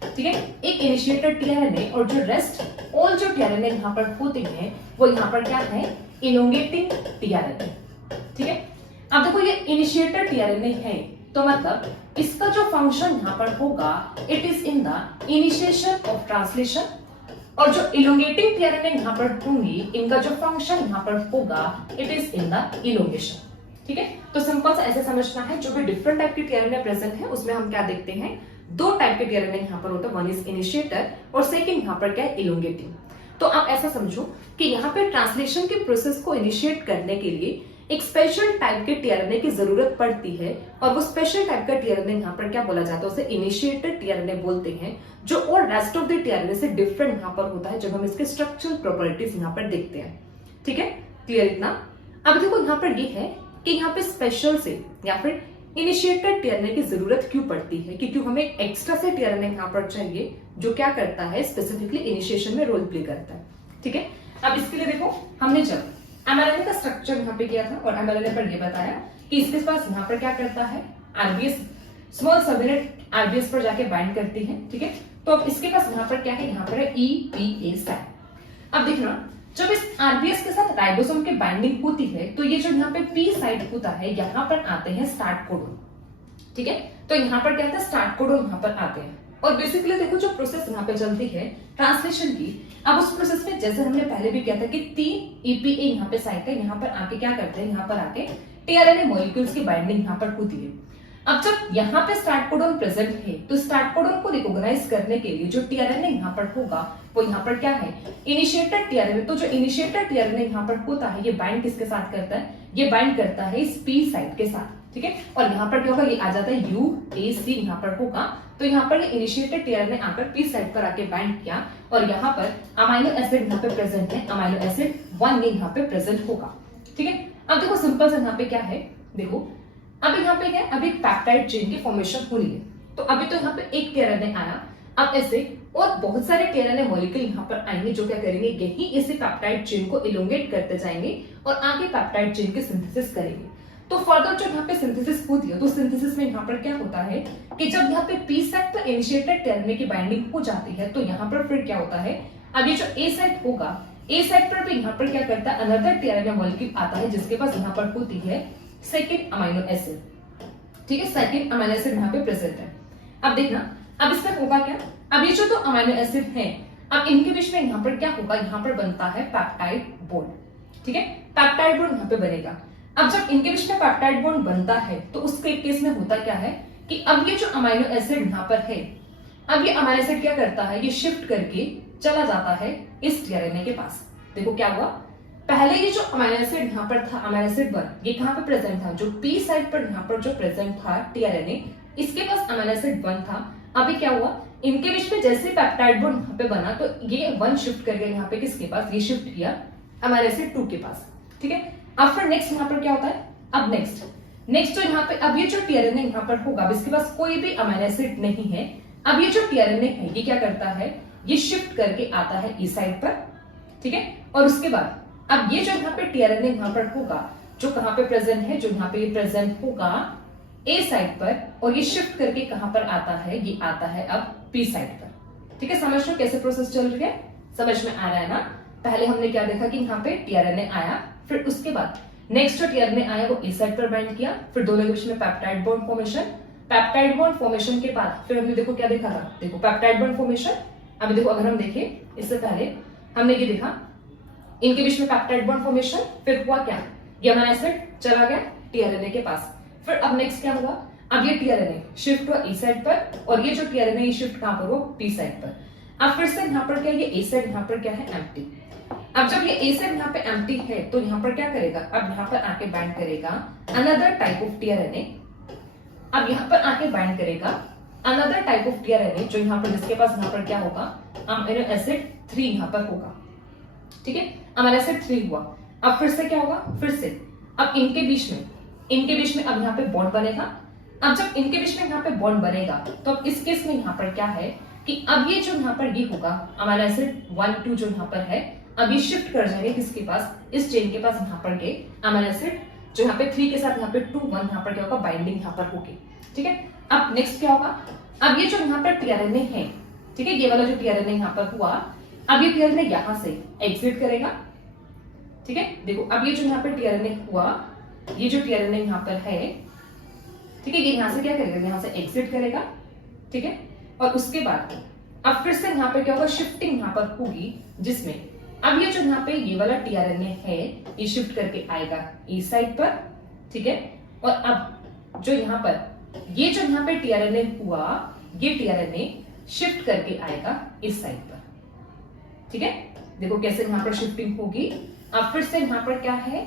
ठीक है, एक इनिशिएटर tRNA, और जो रेस्ट ऑल जो tRNA यहाँ पर होते हैं वो यहाँ पर क्या है, इलोंगेटिंग tRNA, ठीक है। अब देखो ये इनिशिएटर tRNA है तो मतलब इसका जो फंक्शन यहाँ पर होगा, it is in the initiation of translation, और जो इलोंगेटिंग tRNA यहाँ पर होंगी इनका जो फंक्शन यहाँ पर होगा, it is in the elongation, ठीक है। तो सिंपल सा ऐसे समझना है, जो भी डिफरेंट टाइप के tRNA प्रेजेंट है उसमें हम क्या देखते हैं, दो टाइप के tRNA यहाँ पर होता है, वन इज इनिशिएटर और सेकेंड यहाँ पर क्या है, इलोंगेटिंग। तो आप ऐसा समझो कि यहाँ पे ट्रांसलेशन के प्रोसेस को इनिशिएट करने के लिए एक स्पेशल टाइप के tRNA की जरूरत पड़ती है, और वो स्पेशल टाइप का tRNA यहाँ पर क्या बोला जाता है, उसे इनिशिएटेड tRNA बोलते हैं, जो और रेस्ट ऑफ द tRNA से डिफरेंट यहाँ पर होता है जब हम इसके स्ट्रक्चरल प्रॉपर्टीज यहाँ पर देखते हैं, ठीक है। क्लियर इतना। अब देखो यहाँ पर ये है कि यहाँ पे स्पेशल से या फिर इनिशिएटेड tRNA की जरूरत क्यों पड़ती है, क्योंकि हमें एक्स्ट्रा से tRNA यहाँ पर चाहिए जो क्या करता है, स्पेसिफिकली इनिशिएशन में रोल प्ले करता है, ठीक है। अब इसके लिए देखो हमने जब mRNA का स्ट्रक्चर यहाँ पे किया था और mRNA पर ये बताया कि इसके पास यहाँ पर क्या करता है, RBS स्मॉल सबयूनिट RBS पर जाके बाइंड करती है, ठीक है। तो अब इसके पास यहाँ पर क्या है, यहाँ पर है EPA साइट। अब देखना जब इस RBS के साथ राइबोसोम की बाइंडिंग होती है तो ये जो यहाँ पे P साइट होता है, यहाँ पर आते हैं स्टार्ट कोडोन, ठीक है। तो यहाँ पर क्या होता है, स्टार्ट कोडोन यहाँ पर आते हैं, और बेसिकली देखो जो प्रोसेस यहाँ पे चलती है ट्रांसलेशन की, अब उस प्रोसेस में जैसे हमने पहले भी किया था कि 3 EPA यहाँ पे साइट है, यहाँ पर आके क्या करते हैं, यहाँ पर आके tRNA मॉलिक्यूल्स की बाइंडिंग यहाँ पर होती है। अब जब यहाँ पे स्टार्ट कोडॉन प्रेजेंट है तो स्टार्ट कोडॉन को रिकॉग्नाइज करने के लिए जो टीआरएनए यहाँ पर होगा वो यहाँ पर क्या है, इनिशिएटेड टीआरएनए। तो जो इनिशिएटेड टीआरएनए यहाँ पर होता है ये बाइंड किसके साथ करता है, ये बाइंड करता है इस पी साइट के साथ, ठीक है। और यहाँ पर क्या होगा, ये आ जाता है UAC यहाँ पर होगा। तो यहाँ पर इनिशिएटेड टीआरएनए आकर पी साइट पर आके बाइंड किया और यहाँ पर अमाइनो एसिड यहाँ पे प्रेजेंट है, अमाइनो एसिड 1 ये यहाँ पे प्रेजेंट होगा, ठीक है। अब देखो सिंपल से यहाँ पे क्या है, देखो अब यहाँ पे क्या है, अभी पैप्टाइड चेन की फॉर्मेशन हो रही है। तो अभी तो यहाँ पे एक टीआरएनए आया, अब ऐसे और बहुत सारे टीआरएनए मॉलिक्यूल यहाँ पर आएंगे जो क्या करेंगे, यही इसे पैप्टाइड चेन को इलोंगेट करते जाएंगे और आगे पैप्टाइड चेन की सिंथेसिस करेंगे। तो फर्दर जो यहाँ पे सिंथेसिस होती है तो सिंथेसिस में यहाँ पर क्या होता है कि जब यहाँ पे पी साइट पर इनिशिएटेड टीआरएनए की बाइंडिंग हो जाती है तो यहाँ पर फिर क्या होता है, अब ये जो ए साइट होगा, ए साइट पर भी यहाँ पर क्या करता है, अनदर टीआरएनए मॉलिक्यूल आता है जिसके पास यहाँ पर होती है सेकेंड अमाइनो एसिड, ठीक है। सेकेंड अमाइनो एसिड यहाँ पे प्रेजेंट है। अब देखना अब इसमें होगा क्या, अब ये जो तो अमाइनो एसिड है, अब इनके बीच में यहाँ पर क्या होगा, यहाँ पर बनता है पैप्टाइड बॉन्ड, ठीक है। पैप्टाइड बॉन्ड यहाँ पे बनेगा। अब जब इनके बीच में पैप्टाइड बॉन्ड बनता है तो उसके केस में होता क्या है कि अब ये जो अमाइनो एसिड यहाँ पर है, अब ये अमाइनो एसिड क्या करता है, ये शिफ्ट करके चला जाता है इस टीआरएनए के पास। देखो क्या हुआ, पहले ये जो अमाइनो एसिड यहाँ पर था, अमाइनो एसिड 1 ये कहाँ पे प्रेजेंट था, जो पी साइड पर यहाँ पर जो प्रेजेंट था टीआरएनए, इसके पास अमाइनो एसिड 1 था। अभी क्या हुआ, इनके बीच में जैसे पैप्टाइड बॉन्ड यहाँ पे बना तो ये 1 शिफ्ट कर गया यहाँ पे किसके पास, ये शिफ्ट किया अमाइनो एसिड 2 के पास, ठीक है। अब फिर नेक्स्ट यहाँ पर क्या होता है, अब नेक्स्ट तो यहाँ पे अब ये जो टीआरएनए यहाँ पर होगा, अब इसके पास कोई भी अमाइनो एसिड नहीं है। अब ये जो टीआरएनए है ये क्या करता है, ये शिफ्ट करके आता है ई साइड पर, ठीक है। और उसके बाद अब ये जो यहाँ पे टीआरएनए यहाँ पर होगा, जो कहाँ पे प्रेजेंट है, जो यहाँ पे ये प्रेजेंट होगा ए साइड पर, और ये शिफ्ट करके कहाँ पर आता है, ये आता है अब पी साइड पर, ठीक है। समझ लो कैसे प्रोसेस चल रही है, समझ में आ रहा है ना। पहले हमने क्या देखा कि यहाँ पे टीआरएनए आया, फिर उसके बाद नेक्स्ट जो टीआरएनए आया वो ए साइड पर बाइंड किया, फिर दोनों के बीच में peptide bond formation, peptide bond formation के बाद फिर हमने देखो क्या देखा था, देखो पेप्टाइड बॉन्ड फॉर्मेशन। अभी देखो अगर हम देखें इससे पहले हमने ये देखा इनके बीच में पेप्टाइड बॉन्ड फॉर्मेशन, फिर हुआ क्या, ये अमाइनो एसिड चला गया टीआरएनए के पास। फिर अब नेक्स्ट क्या हुआ, अब ये टीआरएनए शिफ्ट हुआ ई साइड पर और ये जो टीआरएनए ये शिफ्ट कहां पर हुआ, पी साइड पर। अब फिर से यहाँ पर क्या, ये ए साइड यहाँ पर क्या है, एम्प्टी। अब जब ये ए साइड यहाँ पे एम्प्टी है तो यहाँ पर क्या करेगा, अब यहाँ पर आके बाइंड करेगा अनदर टाइप ऑफ टीआरएनए। अब यहाँ पर आके बाइंड करेगा अनदर टाइप ऑफ टीआरएनए जो यहाँ पर, जिसके पास यहाँ पर क्या होगा, अमाइनो एसिड 3 यहाँ पर होगा, ठीक है। अमाइनो एसिड 3 हुआ। अब फिर से क्या होगा, फिर से अब इनके बीच में अब यहाँ पे बॉन्ड बनेगा। अब जब इनके बीच में यहाँ पे बॉन्ड बनेगा तो अब इस केस में यहाँ पर क्या है कि अब ये जो यहाँ पर ये होगा अमाइनो एसिड 1 2 जो यहाँ पर है, अब ये शिफ्ट कर जाएंगे किसके पास, इस चेन के पास यहाँ पर के अमाइनो एसिड जो यहाँ पे 3 के साथ यहाँ पे 2 1 यहाँ पर क्या होगा, बाइंडिंग यहाँ पर होगी, ठीक है। अब नेक्स्ट क्या होगा, अब ये जो यहाँ पर टीआरएनए है, ठीक है, ये वाला जो टीआरएनए यहाँ पर हुआ, अब ये टीआरएनए यहाँ से एग्जिट करेगा, ठीक है। देखो अब ये जो यहाँ पर टीआरएनए हुआ, ये जो टीआरएनए यहाँ पर है, ठीक है, ये यहाँ से क्या करेगा, यहाँ से एग्जिट करेगा, ठीक है। और उसके बाद अब फिर से यहाँ पे क्या होगा, शिफ्टिंग यहाँ पर होगी, जिसमें अब ये जो यहाँ पे ये वाला टीआरएनए है ये शिफ्ट करके आएगा ई साइड पर, ठीक है। और अब जो यहाँ पे टीआरएनए हुआ, ये टीआरएनए शिफ्ट करके आएगा इस साइड पर, ठीक है। देखो कैसे यहाँ पर शिफ्टिंग होगी। अब फिर से यहाँ पर क्या है,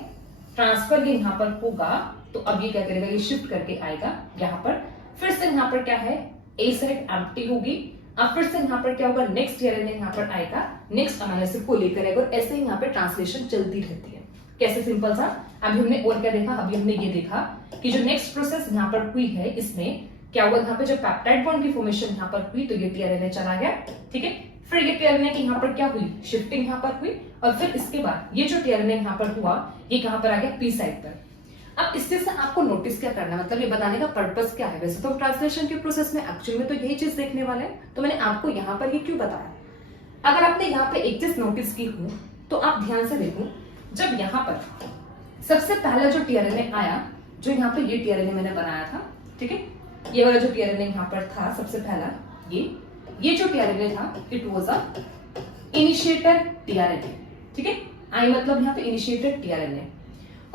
ट्रांसफर ये यहाँ पर होगा, तो अब ये क्या करेगा, ये शिफ्ट करके आएगा यहाँ पर। फिर से यहाँ पर क्या है, ए साइड एम्प्टी होगी। अब फिर से यहाँ पर क्या होगा, नेक्स्ट टीआरएनए यहाँ पर आएगा, नेक्स्ट अमाइनो एसिड को लेकर आएगा, और ऐसे ही यहाँ पे ट्रांसलेशन चलती रहती है। कैसे, सिंपल सा। अभी हमने और क्या देखा, अभी हमने ये देखा कि जो नेक्स्ट प्रोसेस यहाँ पर हुई है, इसमें क्या हुआ, यहाँ पे जब पेप्टाइड बॉन्ड की फॉर्मेशन यहाँ पर हुई तो ये टीआरएनए चला गया, ठीक है। फिर ये टीआरएनए की यहाँ पर क्या हुई, शिफ्टिंग यहाँ पर हुई, और फिर इसके बाद ये जो टीआरएनए यहाँ पर हुआ, ये कहाँ पर आ गया, पी साइड पर। अब इससे से आपको नोटिस क्या करना है, मतलब ये बताने का पर्पस क्या है। वैसे तो ट्रांसलेशन के प्रोसेस में एक्चुअली में तो यही चीज देखने वाले हैं, तो मैंने आपको यहाँ पर ये क्यों बताया। अगर आपने यहाँ पे एक चीज नोटिस की हो तो आप ध्यान से देखो, जब यहाँ पर सबसे पहला जो टीआरएनए आया, जो यहाँ पे ये टीआरएनए मैंने बनाया था, ठीक है, ये वाला जो टीआरएनए यहाँ पर था सबसे पहला, ये जो टीआरएनए था, it was a initiated tRNA, ठीक है। आई मतलब यहाँ पे इनिशिएटेड टीआरएनए।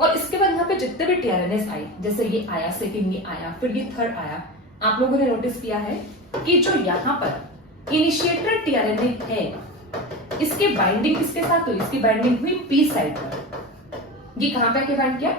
और इसके बाद यहाँ यहाँ पे जितने भी टीआरएनएस आए, जैसे ये आया, सेकंड ये आया, फिर ये थर्ड आया, आप लोगों ने नोटिस किया है कि जो यहाँ पर इनिशिएटर टीआरएनए है, इसकी बाइंडिंग किसके साथ हुई? इसकी बाइंडिंग हुई पी साइड पर। ये कहां पे आके बाइंड किया?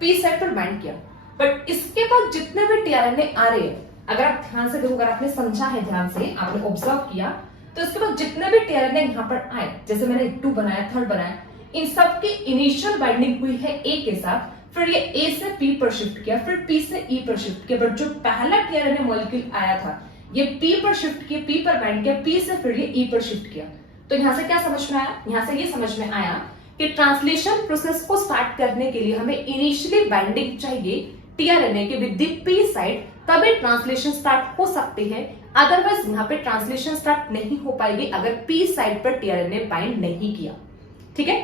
पी साइड पर बाइंड किया। बट इसके बाद जितने भी टीआरएनए आ रहे हैं, अगर आप ध्यान से देखो, अगर आपने समझा है, ध्यान से आपने ऑब्जर्व किया, तो इसके बाद जितने भी टीआरएनए यहाँ पर आए, जैसे मैंने 2 बनाया, 3rd बनाया, इन सब की इनिशियल बाइंडिंग हुई है ए के साथ, फिर ये ए से पी पर शिफ्ट किया, फिर पी से ई पर शिफ्ट किया। बट जो पहला टीआरएनए मॉलिक्यूल आया था, ये पी पर शिफ्ट किया, पी पर बाइंड किया, पी से फिर ये ई पर शिफ्ट किया। तो यहाँ से क्या समझ में आया? यहाँ से ये समझ में आया कि ट्रांसलेशन प्रोसेस को स्टार्ट करने के लिए हमें इनिशियली बाइंडिंग चाहिए टीआरएनए के विद द पी साइड, तभी ट्रांसलेशन स्टार्ट हो सकती है। अदरवाइज यहाँ पे ट्रांसलेशन स्टार्ट नहीं हो पाएगी अगर पी साइड पर टीआरएनए बाइंड नहीं किया। ठीक है,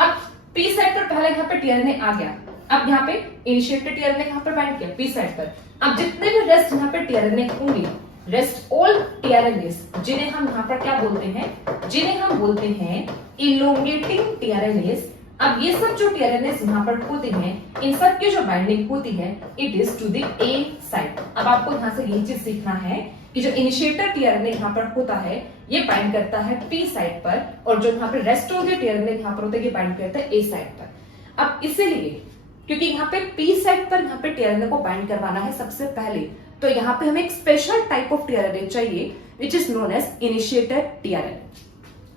अब पी साइड पर पहले यहाँ पे टीआरएनए आ गया, अब यहाँ पे इनिशिएटेड टीआरएनए यहाँ पर बाइंड किया पी साइड पर। अब जितने भी रेस्ट यहाँ पे टीआरएनए होंगे, रेस्ट ऑल टीआरएनएस, जिन्हें हम यहाँ पर क्या बोलते हैं? जिन्हें हम बोलते हैं इलोंगेटिंग टीआरएनएस। अब ये सब जो टीआरएनएस यहाँ पर होते हैं, इन सब की जो बाइंडिंग होती है, it is to the A side. अब आपको यहाँ से यही चीज सीखना है कि जो इनिशिएटर टीआरएनए यहाँ पर होता है, ये बाइंड करता है पी साइड पर, और जो यहाँ पे रेस्ट ऑफ द टीआरएनए यहाँ पर होता है, ये बाइंड करता है ए साइड पर। अब इसीलिए क्योंकि यहाँ पे पी साइड पर यहाँ पे टीआरएनए को बाइंड करवाना है सबसे पहले, तो यहाँ पे हमें एक स्पेशल टाइप ऑफ टीआरएनए चाहिए which is known as initiator tRNA.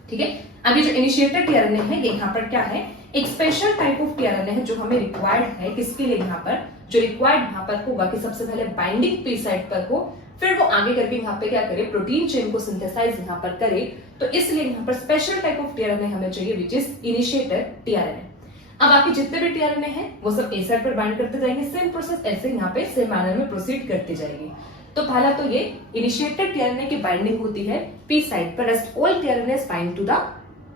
ठीक है, अभी जो इनिशिएटर टीआरएनए है, ये यहाँ पर क्या है? एक स्पेशल टाइप ऑफ टीआरएनए है जो हमें रिक्वायर्ड है। किसके लिए? यहाँ पर जो रिक्वायर्ड यहाँ पर होगा कि सबसे पहले बाइंडिंग पी साइड पर हो, फिर वो आगे करके यहाँ पे क्या करे? प्रोटीन चेन को सिंथेसाइज यहाँ पर करे। तो इसलिए यहाँ पर स्पेशल टाइप ऑफ टीआरएनए हमें चाहिए विच इज इनिशिएटर टीआरएनए। अब बाकी जितने भी टीआरएनए हैं वो सब ए साइड पर बाइंड करते जाएंगे। सेम प्रोसेस ऐसे यहाँ पे सेम मैनर में प्रोसीड करती जाएगी। तो पहला तो ये इनिशिएटेड टीआरएनए की बाइंडिंग होती है पी साइड पर, rest all tRNA bind to the,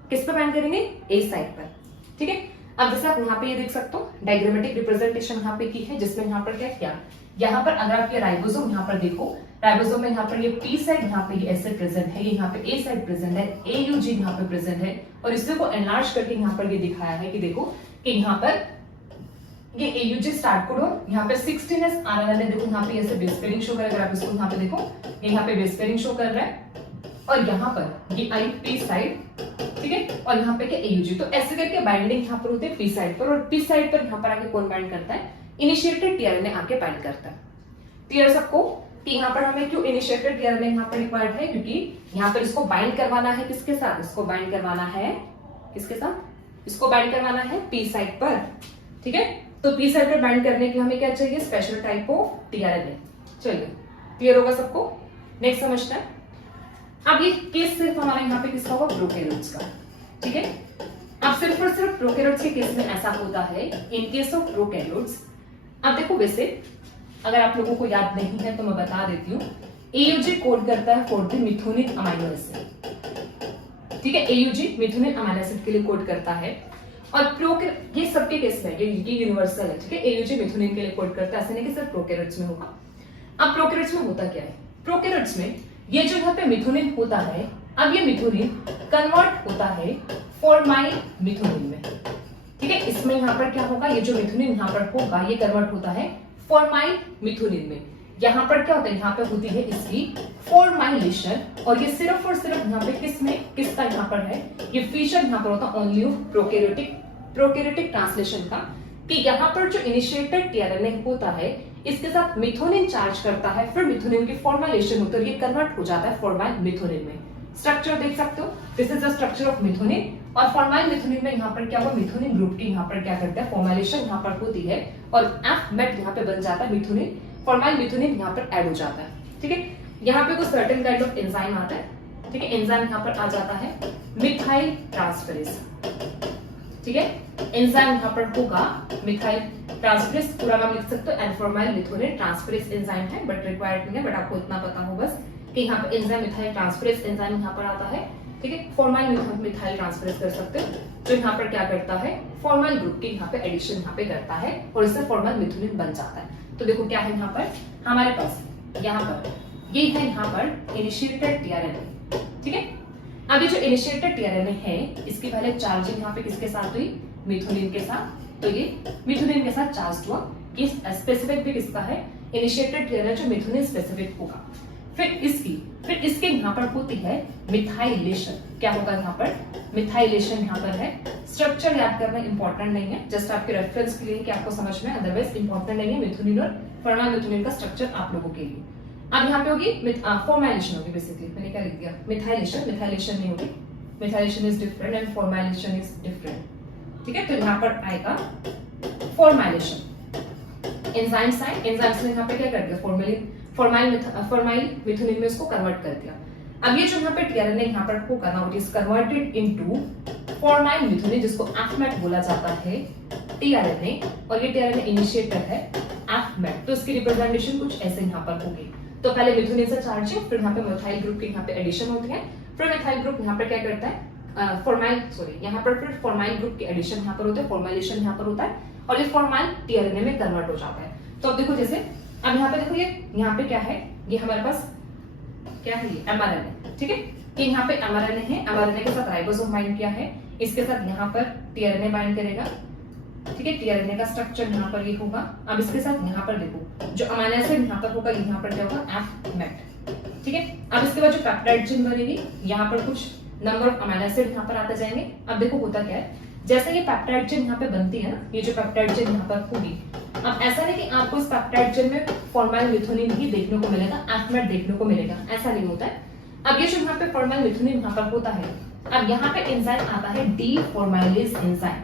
किस पर बाइंड करेंगे? ए साइड पर। ठीक है, अब जैसे आप यहाँ पे ये देख सकते हो, डायग्रामेटिक रिप्रेजेंटेशन यहाँ पे की है, जिसमें यहाँ पर क्या किया? यहाँ पर अगर आप ये राइबोसोम यहाँ पर देखो, राइबोसोम में यहाँ पर ये पी साइड यहाँ पे ये ऐसे प्रेजेंट है, ये यहाँ पे ए साइड प्रेजेंट है, एयूजी यहाँ पे प्रेजेंट है, और इसे को एनलार्ज करके यहाँ पर ये दिखाया है कि देखो कि यहाँ पर ये एयूजी स्टार्ट कोड हो, यहाँ पे 16s आरएनए देखो यहाँ पे ऐसे बेस पेयरिंग शो कर रहा है। अगर आप इसको यहाँ पे देखो, ये यहाँ पे बेस पेयरिंग शो कर रहा है, और यहाँ पर ये आई पी साइड, ठीक है, और यहाँ पे क्या? एयूजी। तो ऐसे करके बाइंडिंग यहाँ पर होती है पी साइड पर, और पी साइड पर यहाँ पर आके कौन बाइंड करता है? इनिशिएटेड टीआरएनए आके बाइंड करता है। क्लियर सबको कि यहाँ पर हमें क्यों इनिशिएटेड टीआरएनए यहाँ पर रिक्वायर्ड है? क्योंकि यहाँ पर इसको बाइंड करवाना है किसके साथ? इसको बाइंड करवाना है किसके साथ? इसको बाइंड करवाना है पी साइड पर। ठीक है, तो पी साइड पर बाइंड करने के लिए हमें क्या चाहिए? Special type of tRNA. चलिए, क्लियर होगा सबको? नेक्स्ट समझते हैं। अब ये केस सिर्फ हमारा यहाँ पे किसका होगा? प्रोकैरियोट्स का। ठीक है, अब सिर्फ और सिर्फ प्रोकैरियोट्स के केस में ऐसा होता है। इन केस ऑफ प्रोकैरियोट्स, अब देखो वैसे अगर आप लोगों को याद नहीं है तो मैं बता देती हूँ, एयूजी कोड करता है फॉर द मिथुनिन अमाइनो एसिड। ठीक है, एयूजी मिथुनिन अमाइनो एसिड के लिए कोड करता है, और प्रोकैरियोट ये सबके केस में ये यूनिवर्सल है। ठीक है, एयूजी मिथुनिन के लिए कोड करता है, ऐसा नहीं कि सिर्फ प्रोकैरियोट्स में होगा। अब प्रोकैरियोट्स में होता क्या है? प्रोकैरियोट्स में ये जो यहाँ पे मिथुनिन होता है, अब ये मिथुनिन कन्वर्ट होता है फॉर्माइल मिथुनिन में। ठीक है, इसमें यहाँ पर क्या होगा? ये जो मिथुनिन यहाँ पर होगा, ये कन्वर्ट होता है फॉर्माइल मिथुनिन में। यहाँ पर क्या होता है? यहाँ पे होती है इसकी फॉर्माइलेशन, और ये सिर्फ और सिर्फ यहाँ पे किसका यहाँ पर है? ये फीचर यहाँ पर होता है ओनली ऑफ प्रोकैरियोटिक ट्रांसलेशन का, कि यहाँ पर जो इनिशिएटेड टीआरएनए होता है, इसके साथ मिथुनिन चार्ज करता है, फिर मिथुनिन की फॉर्माइलेशन होती है, ये कन्वर्ट हो जाता है फॉर्माइल मिथुनिन में। स्ट्रक्चर देख सकते हो, this is the structure of मिथुनिन। और फॉर्माइल मिथुनिन में यहाँ पर क्या हुआ? मिथुनिन ग्रुप की यहाँ पर क्या करता है? फॉर्माइलेशन यहाँ पर होती है, और एफ मेट यहाँ पे बन जाता है मिथुनिन, फॉर्माइल मिथुनिन यहाँ पर ऐड हो जाता है। ठीक है, यहाँ पे कुछ सर्टेन काइंड ऑफ एंजाइम आता है। ठीक है, एंजाइम यहाँ पर आ जाता है मिथाइल ट्रांसफेरेज। ठीक है, एंजाइम यहाँ पर होगा मिथाइल ट्रांसफेरेज, पूरा नाम लिख सकते हो, एनफॉर्माइल मिथुनिन ट्रांसफेरेज एंजाइम है, बट रिक्वायर्ड नहीं है, बट आपको इतना पता हो बस कि यहाँ पर एंजाइम मिथाइल ट्रांसफेरेज एंजाइम यहाँ पर आता है। ठीक है, फॉर्माइल मिथाइल ट्रांसफेरेज कर सकते हो, जो यहाँ पर क्या करता है? फॉर्माइल ग्रुप की यहाँ पे एडिशन यहाँ पे करता है, और इससे फॉर्माइल मिथुनिन बन जाता है। तो देखो क्या है यहाँ पर हमारे पास, यहाँ पर ये है यहाँ पर इनिशिएटेड टीआरएनए। ठीक है, अब ये जो इनिशिएटेड टीआरएनए है, इसकी पहले चार्जिंग यहाँ पे किसके साथ हुई? मिथुनिन के साथ। तो ये मिथुनिन के साथ चार्ज हुआ। ये स्पेसिफिक भी किसका है, इनिशिएटेड टीआरएनए जो मिथुनिन स्पेसिफिक होगा। फिर इसके यहाँ पर होती है मिथाइलेशन। क्या होगा यहाँ पर, मिथाइलेशन यहाँ पर है। स्ट्रक्चर याद करना इंपॉर्टेंट नहीं है, जस्ट आपके रेफरेंस के लिए कि आपको समझ में, अदरवाइज इंपॉर्टेंट नहीं है मिथुनिन और फॉर्मल मिथुनिन का स्ट्रक्चर आप लोगों के लिए। अब यहाँ पे होगी फॉर्माइलेशन होगी, बेसिकली मैंने क्या लिख दिया, मिथाइलेशन नहीं होगी, methylation is different and formylation is different. ठीक है, तो यहाँ पर आएगा फॉर्माइलेशन। एंजाइम्स ने यहाँ पे क्या कर दिया, फॉर्माइल मिथुनिन में इसको कन्वर्ट कर दिया। अब ये जो यहाँ पे टीआरएनए यहाँ पर होगा ना, it is converted into formyl मिथुनिन, जिसको एफमेट बोला जाता है टीआरएनए, और ये टीआरएनए इनिशिएटर है एफमेट। तो इसकी रिप्रेजेंटेशन कुछ ऐसे यहाँ पर होगी। तो पहले मिथुनिन से चार्ज है, फिर यहाँ पे मिथाइल ग्रुप के यहाँ पे एडिशन होते हैं, फिर मिथाइल ग्रुप यहाँ पर क्या करता है, यहाँ पर फिर फॉर्माइल ग्रुप के एडिशन यहाँ पर होते हैं, फॉर्माइलेशन यहाँ पर होता है, और ये फॉर्माइल टीआरएनए में कन्वर्ट हो जाता है। तो अब देखो जैसे, अब यहाँ पे देखो ये यहाँ पे क्या है, ये हमारे पास क्या है, ये एमआरएनए। ठीक है, ये यहाँ पे एमआरएनए है, एमआरएनए के साथ राइबोसोम बाइंड किया है, इसके साथ यहाँ पर टीआरएनए बाइंड करेगा। ठीक है, टीआरएनए का स्ट्रक्चर यहाँ पर ये होगा। अब इसके साथ यहाँ पर देखो जो अमीनो एसिड यहाँ पर होगा, यहाँ पर क्या होगा, एफमेट। ठीक है, अब इसके बाद जो पेप्टाइड चेन बनेगी, यहाँ पर कुछ नंबर ऑफ अमीनो एसिड यहाँ पर आते जाएंगे। अब देखो होता क्या है, जैसे ये पेप्टाइड चेन यहाँ पे बनती है ना, ये जो पेप्टाइड चेन यहाँ पर होगी, अब ऐसा नहीं कि आपको इस पेप्टाइड चेन में फॉर्माइल मिथुनिन ही देखने को मिलेगा, एफमेट देखने को मिलेगा, ऐसा नहीं होता है। अब ये जो यहाँ पे फॉर्माइल मिथुनिन यहाँ पर होता है, अब यहाँ पे एंजाइम आता है डी फॉर्माइलेज एंजाइम।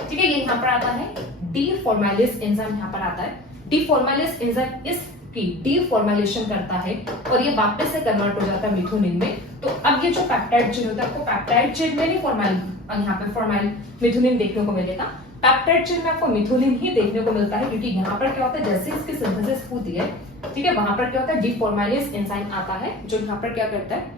ठीक है, ये यहाँ पर आता है डी फॉर्माइलेज एंजाइम, यहाँ पर आता है डी फॉर्माइलेज एंजाइम, इसकी डी फॉर्माइलेशन करता है और ये वापस से कन्वर्ट हो जाता है मिथुनिन में। तो अब ये जो पेप्टाइड चेन होता है, आपको पेप्टाइड चेन में नहीं फॉर्माइल, यहाँ पे फॉर्माइल मिथुनिन देखने को मिलेगा, पेप्टाइड चेन में आपको मिथुनिन ही देखने को मिलता है, क्योंकि यहाँ पर क्या होता है, जैसे इसकी सिंथेसिस होती है, ठीक है, वहां पर क्या होता है, डीफॉर्माइलेज एंजाइम आता है, जो यहाँ पर क्या करता है,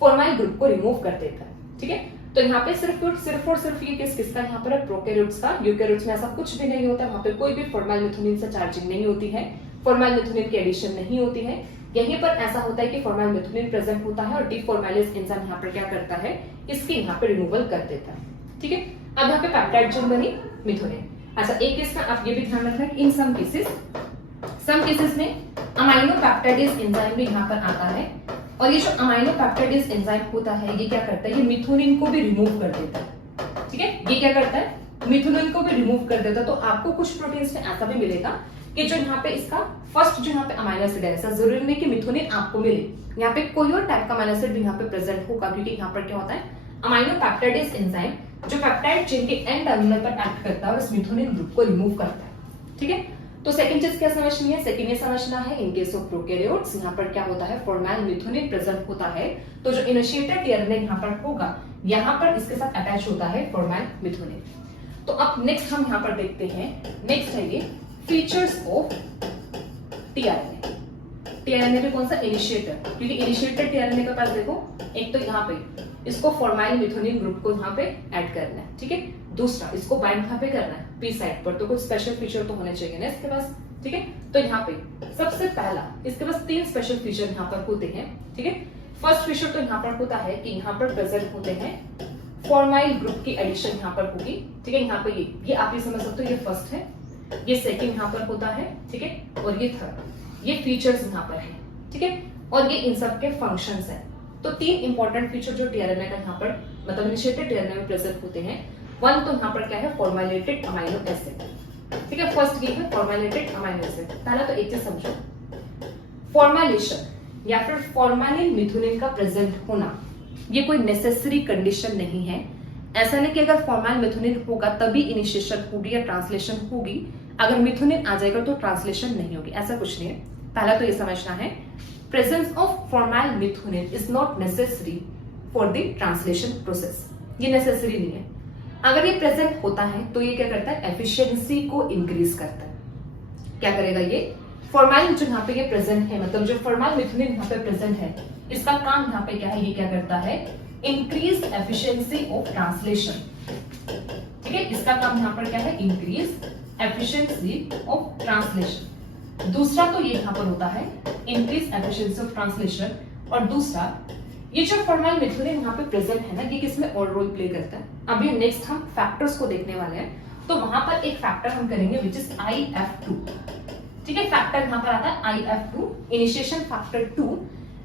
फॉर्माइल ग्रुप को रिमूव कर देता है। ठीक है, तो यहाँ पे सिर्फ और सिर्फ ये केस किसका यहाँ पर है, प्रोकैरियोट्स का। यूकैरियोट्स में ऐसा कुछ भी नहीं होता, वहां पे कोई भी फॉर्माइल मिथुनिन से चार्जिंग नहीं होती है, फॉर्माइल मिथुनिन की एडिशन नहीं होती है। यहीं पर ऐसा होता है कि फॉर्माइल मिथुनिन प्रेजेंट होता है और डीफॉर्माइलेज एंजाइम यहाँ पर क्या करता है, इसकी यहाँ पे रिमूवल कर देता है। ठीक है, अब यहाँ पे पेप्टाइड चेन बनी मिथुनिन। अच्छा, एक केस में आप ये भी ध्यान रखना कि इन सम केसेस में अमाइनो पेप्टाइडेज एंजाइम भी यहाँ पर आता है, और ये जो अमाइनो पेप्टाइडेज एंजाइम होता है, ये क्या करता है, ये मिथुनिन को भी रिमूव कर देता है। ठीक है, ये क्या करता है, मिथुनिन को भी रिमूव कर देता है। तो आपको कुछ प्रोटीन्स में ऐसा भी मिलेगा कि जो यहाँ पे इसका फर्स्ट जो यहाँ पे अमाइनो एसिड है, ऐसा जरूरी नहीं कि मिथुनिन आपको मिले, यहाँ पे कोई और टाइप का अमाइनो एसिड भी यहाँ पे प्रेजेंट होगा, क्योंकि यहाँ पर क्या होता है, अमाइनो पेप्टाइडेज एंजाइम जो पेप्टाइड चेन के एंड टर्मिनल पर एक्ट करता है और इस मिथुनिन ग्रुप को रिमूव करता है। ठीक है, तो सेकंड चीज क्या समझनी है, सेकंड ये समझना है, इन केस ऑफ प्रोकैरियोट्स यहाँ पर क्या होता है, फॉर्माइल मिथुनिन प्रेजेंट होता है, तो जो इनिशिएटर टीआरएनए यहाँ पर होगा, यहाँ पर इसके साथ अटैच होता है फॉर्माइल मिथुनिन। तो अब नेक्स्ट हम यहाँ पर देखते हैं, नेक्स्ट है ये फीचर्स ऑफ टीआरएनए। टीआरएनए पे कौन सा, इनिशिएटर, क्योंकि इनिशिएटर टीआरएनए के पास देखो, एक तो यहाँ पे इसको फॉर्माइल मिथुनिन ग्रुप को यहाँ पे ऐड करना है। ठीक है, दूसरा इसको बाइंड कहाँ पे करना है, पी साइड पर, तो कुछ स्पेशल फीचर तो होने चाहिए ना इसके पास। ठीक है, तो यहाँ पे सबसे पहला इसके पास 3 स्पेशल फीचर यहाँ पर होते हैं। ठीक है, फर्स्ट फीचर तो यहाँ पर होता है कि यहाँ पर प्रेजेंट होते हैं फॉर्माइल ग्रुप की एडिशन यहाँ पर होगी। ठीक है, यहाँ पे ये आप ही समझ सकते हो, ये फर्स्ट है, ये सेकंड यहाँ पर होता है। ठीक है, और ये थर्ड, ये फीचर्स यहाँ पर है। ठीक है, और ये इन सब के फंक्शंस हैं। तो 3 इंपॉर्टेंट फीचर जो टीआरएनए का यहाँ पर मतलब इनिशिएटेड टीआरएनए में प्रेजेंट होते हैं। वन तो यहाँ पर क्या है, फॉर्माइलेटेड अमाइनो एसिड। ठीक है, फर्स्ट ये है फॉर्माइलेटेड अमाइनो एसिड। पहला तो एक चीज समझो, फॉर्माइलेशन या फिर फॉर्मालिन मिथुनिन का प्रेजेंट होना ये कोई नेसेसरी कंडीशन नहीं है। ऐसा नहीं कि अगर फॉर्माइल मिथुनिन होगा तभी इनिशिएशन होगी या ट्रांसलेशन होगी, अगर मिथुनिन आ जाएगा तो ट्रांसलेशन नहीं होगी, ऐसा कुछ नहीं है। पहला तो ये समझना है, presence of formyl methionine is not necessary for the translation process। ये नेसेसरी नहीं है। अगर ये प्रेजेंट होता है तो ये क्या करता है, एफिशिएंसी को इंक्रीज करता है। क्या करेगा ये, फॉर्माइल जो यहाँ पे ये प्रेजेंट है, मतलब जो फॉर्माइल मिथुनिन यहाँ पे प्रेजेंट है, इसका काम यहाँ पे क्या है, ये क्या करता है, इंक्रीज एफिशिएंसी ऑफ ट्रांसलेशन। ठीक है, इसका काम यहाँ पर क्या है, इंक्रीज एफिशिएंसी ऑफ ट्रांसलेशन। दूसरा तो ये यहाँ पर होता है इंक्रीज एफिशिएंसी ऑफ ट्रांसलेशन, और दूसरा ये जो फॉर्माइल मिथुनिन यहाँ पे प्रेजेंट है ना, ये किसमें और रोल प्ले करता है। अभी नेक्स्ट हम फैक्टर्स को देखने वाले हैं, तो वहां पर एक फैक्टर हम करेंगे विच इज IF2। ठीक है, फैक्टर यहां पर आता है IF2, इनिशिएशन फैक्टर 2।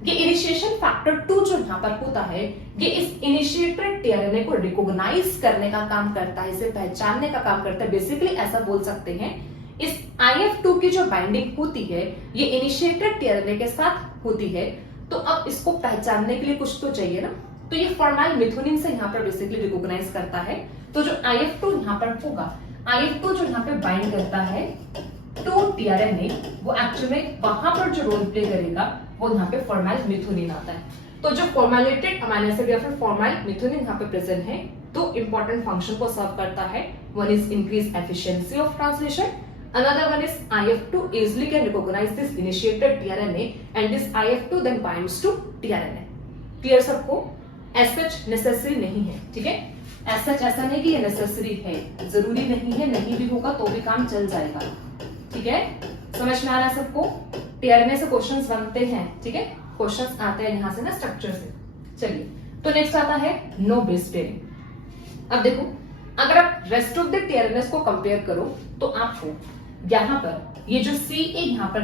ये इनिशिएशन फैक्टर 2 जो यहां पर होता है, ये इस इनिशिएटेड टीआरएनए को रिकॉग्नाइज करने का काम करता है, इसे पहचानने का काम करता है। बेसिकली ऐसा बोल सकते हैं, इस IF2 की जो बाइंडिंग होती है ये इनिशिएटेड टीआरएनए के साथ होती है। तो अब इसको पहचानने के लिए कुछ तो चाहिए ना, तो ये फॉर्माइल मिथुनिन से यहाँ पर बेसिकली रिकॉग्नाइज करता है। तो जो IF2 यहाँ पर होगा, IF2 जो यहाँ पे बाइंड करता है टू टीआरएनए, वो एक्चुअली में वहां पर जो रोल प्ले करेगा वो यहाँ पे फॉर्माइल मिथुनिन आता है। तो जो फॉर्माइलेटेड अमीनो एसिड या फिर फॉर्माइल मिथुनिन यहाँ पे प्रेजेंट है, तो इंपॉर्टेंट फंक्शन को सर्व करता है। One is increase efficiency of translation, another one is IF2 easily can recognize this initiated tRNA and this IF2 then binds to tRNA। Clear सबको? as such नेसेसरी नहीं है, ठीक है, as such ऐसा नहीं कि ये नेसेसरी है, जरूरी नहीं है, नहीं भी होगा तो भी काम चल जाएगा। ठीक है, समझ में आ रहा है सबको? tRNA से क्वेश्चंस बनते हैं, ठीक है, क्वेश्चंस आते हैं यहाँ से ना स्ट्रक्चर से। चलिए, तो नेक्स्ट आता है नो बेस पेयरिंग। अब देखो, अगर आप रेस्ट ऑफ द टीआरएनएस को कंपेयर करो तो आपको यहाँ पर ये जो CA यहाँ पर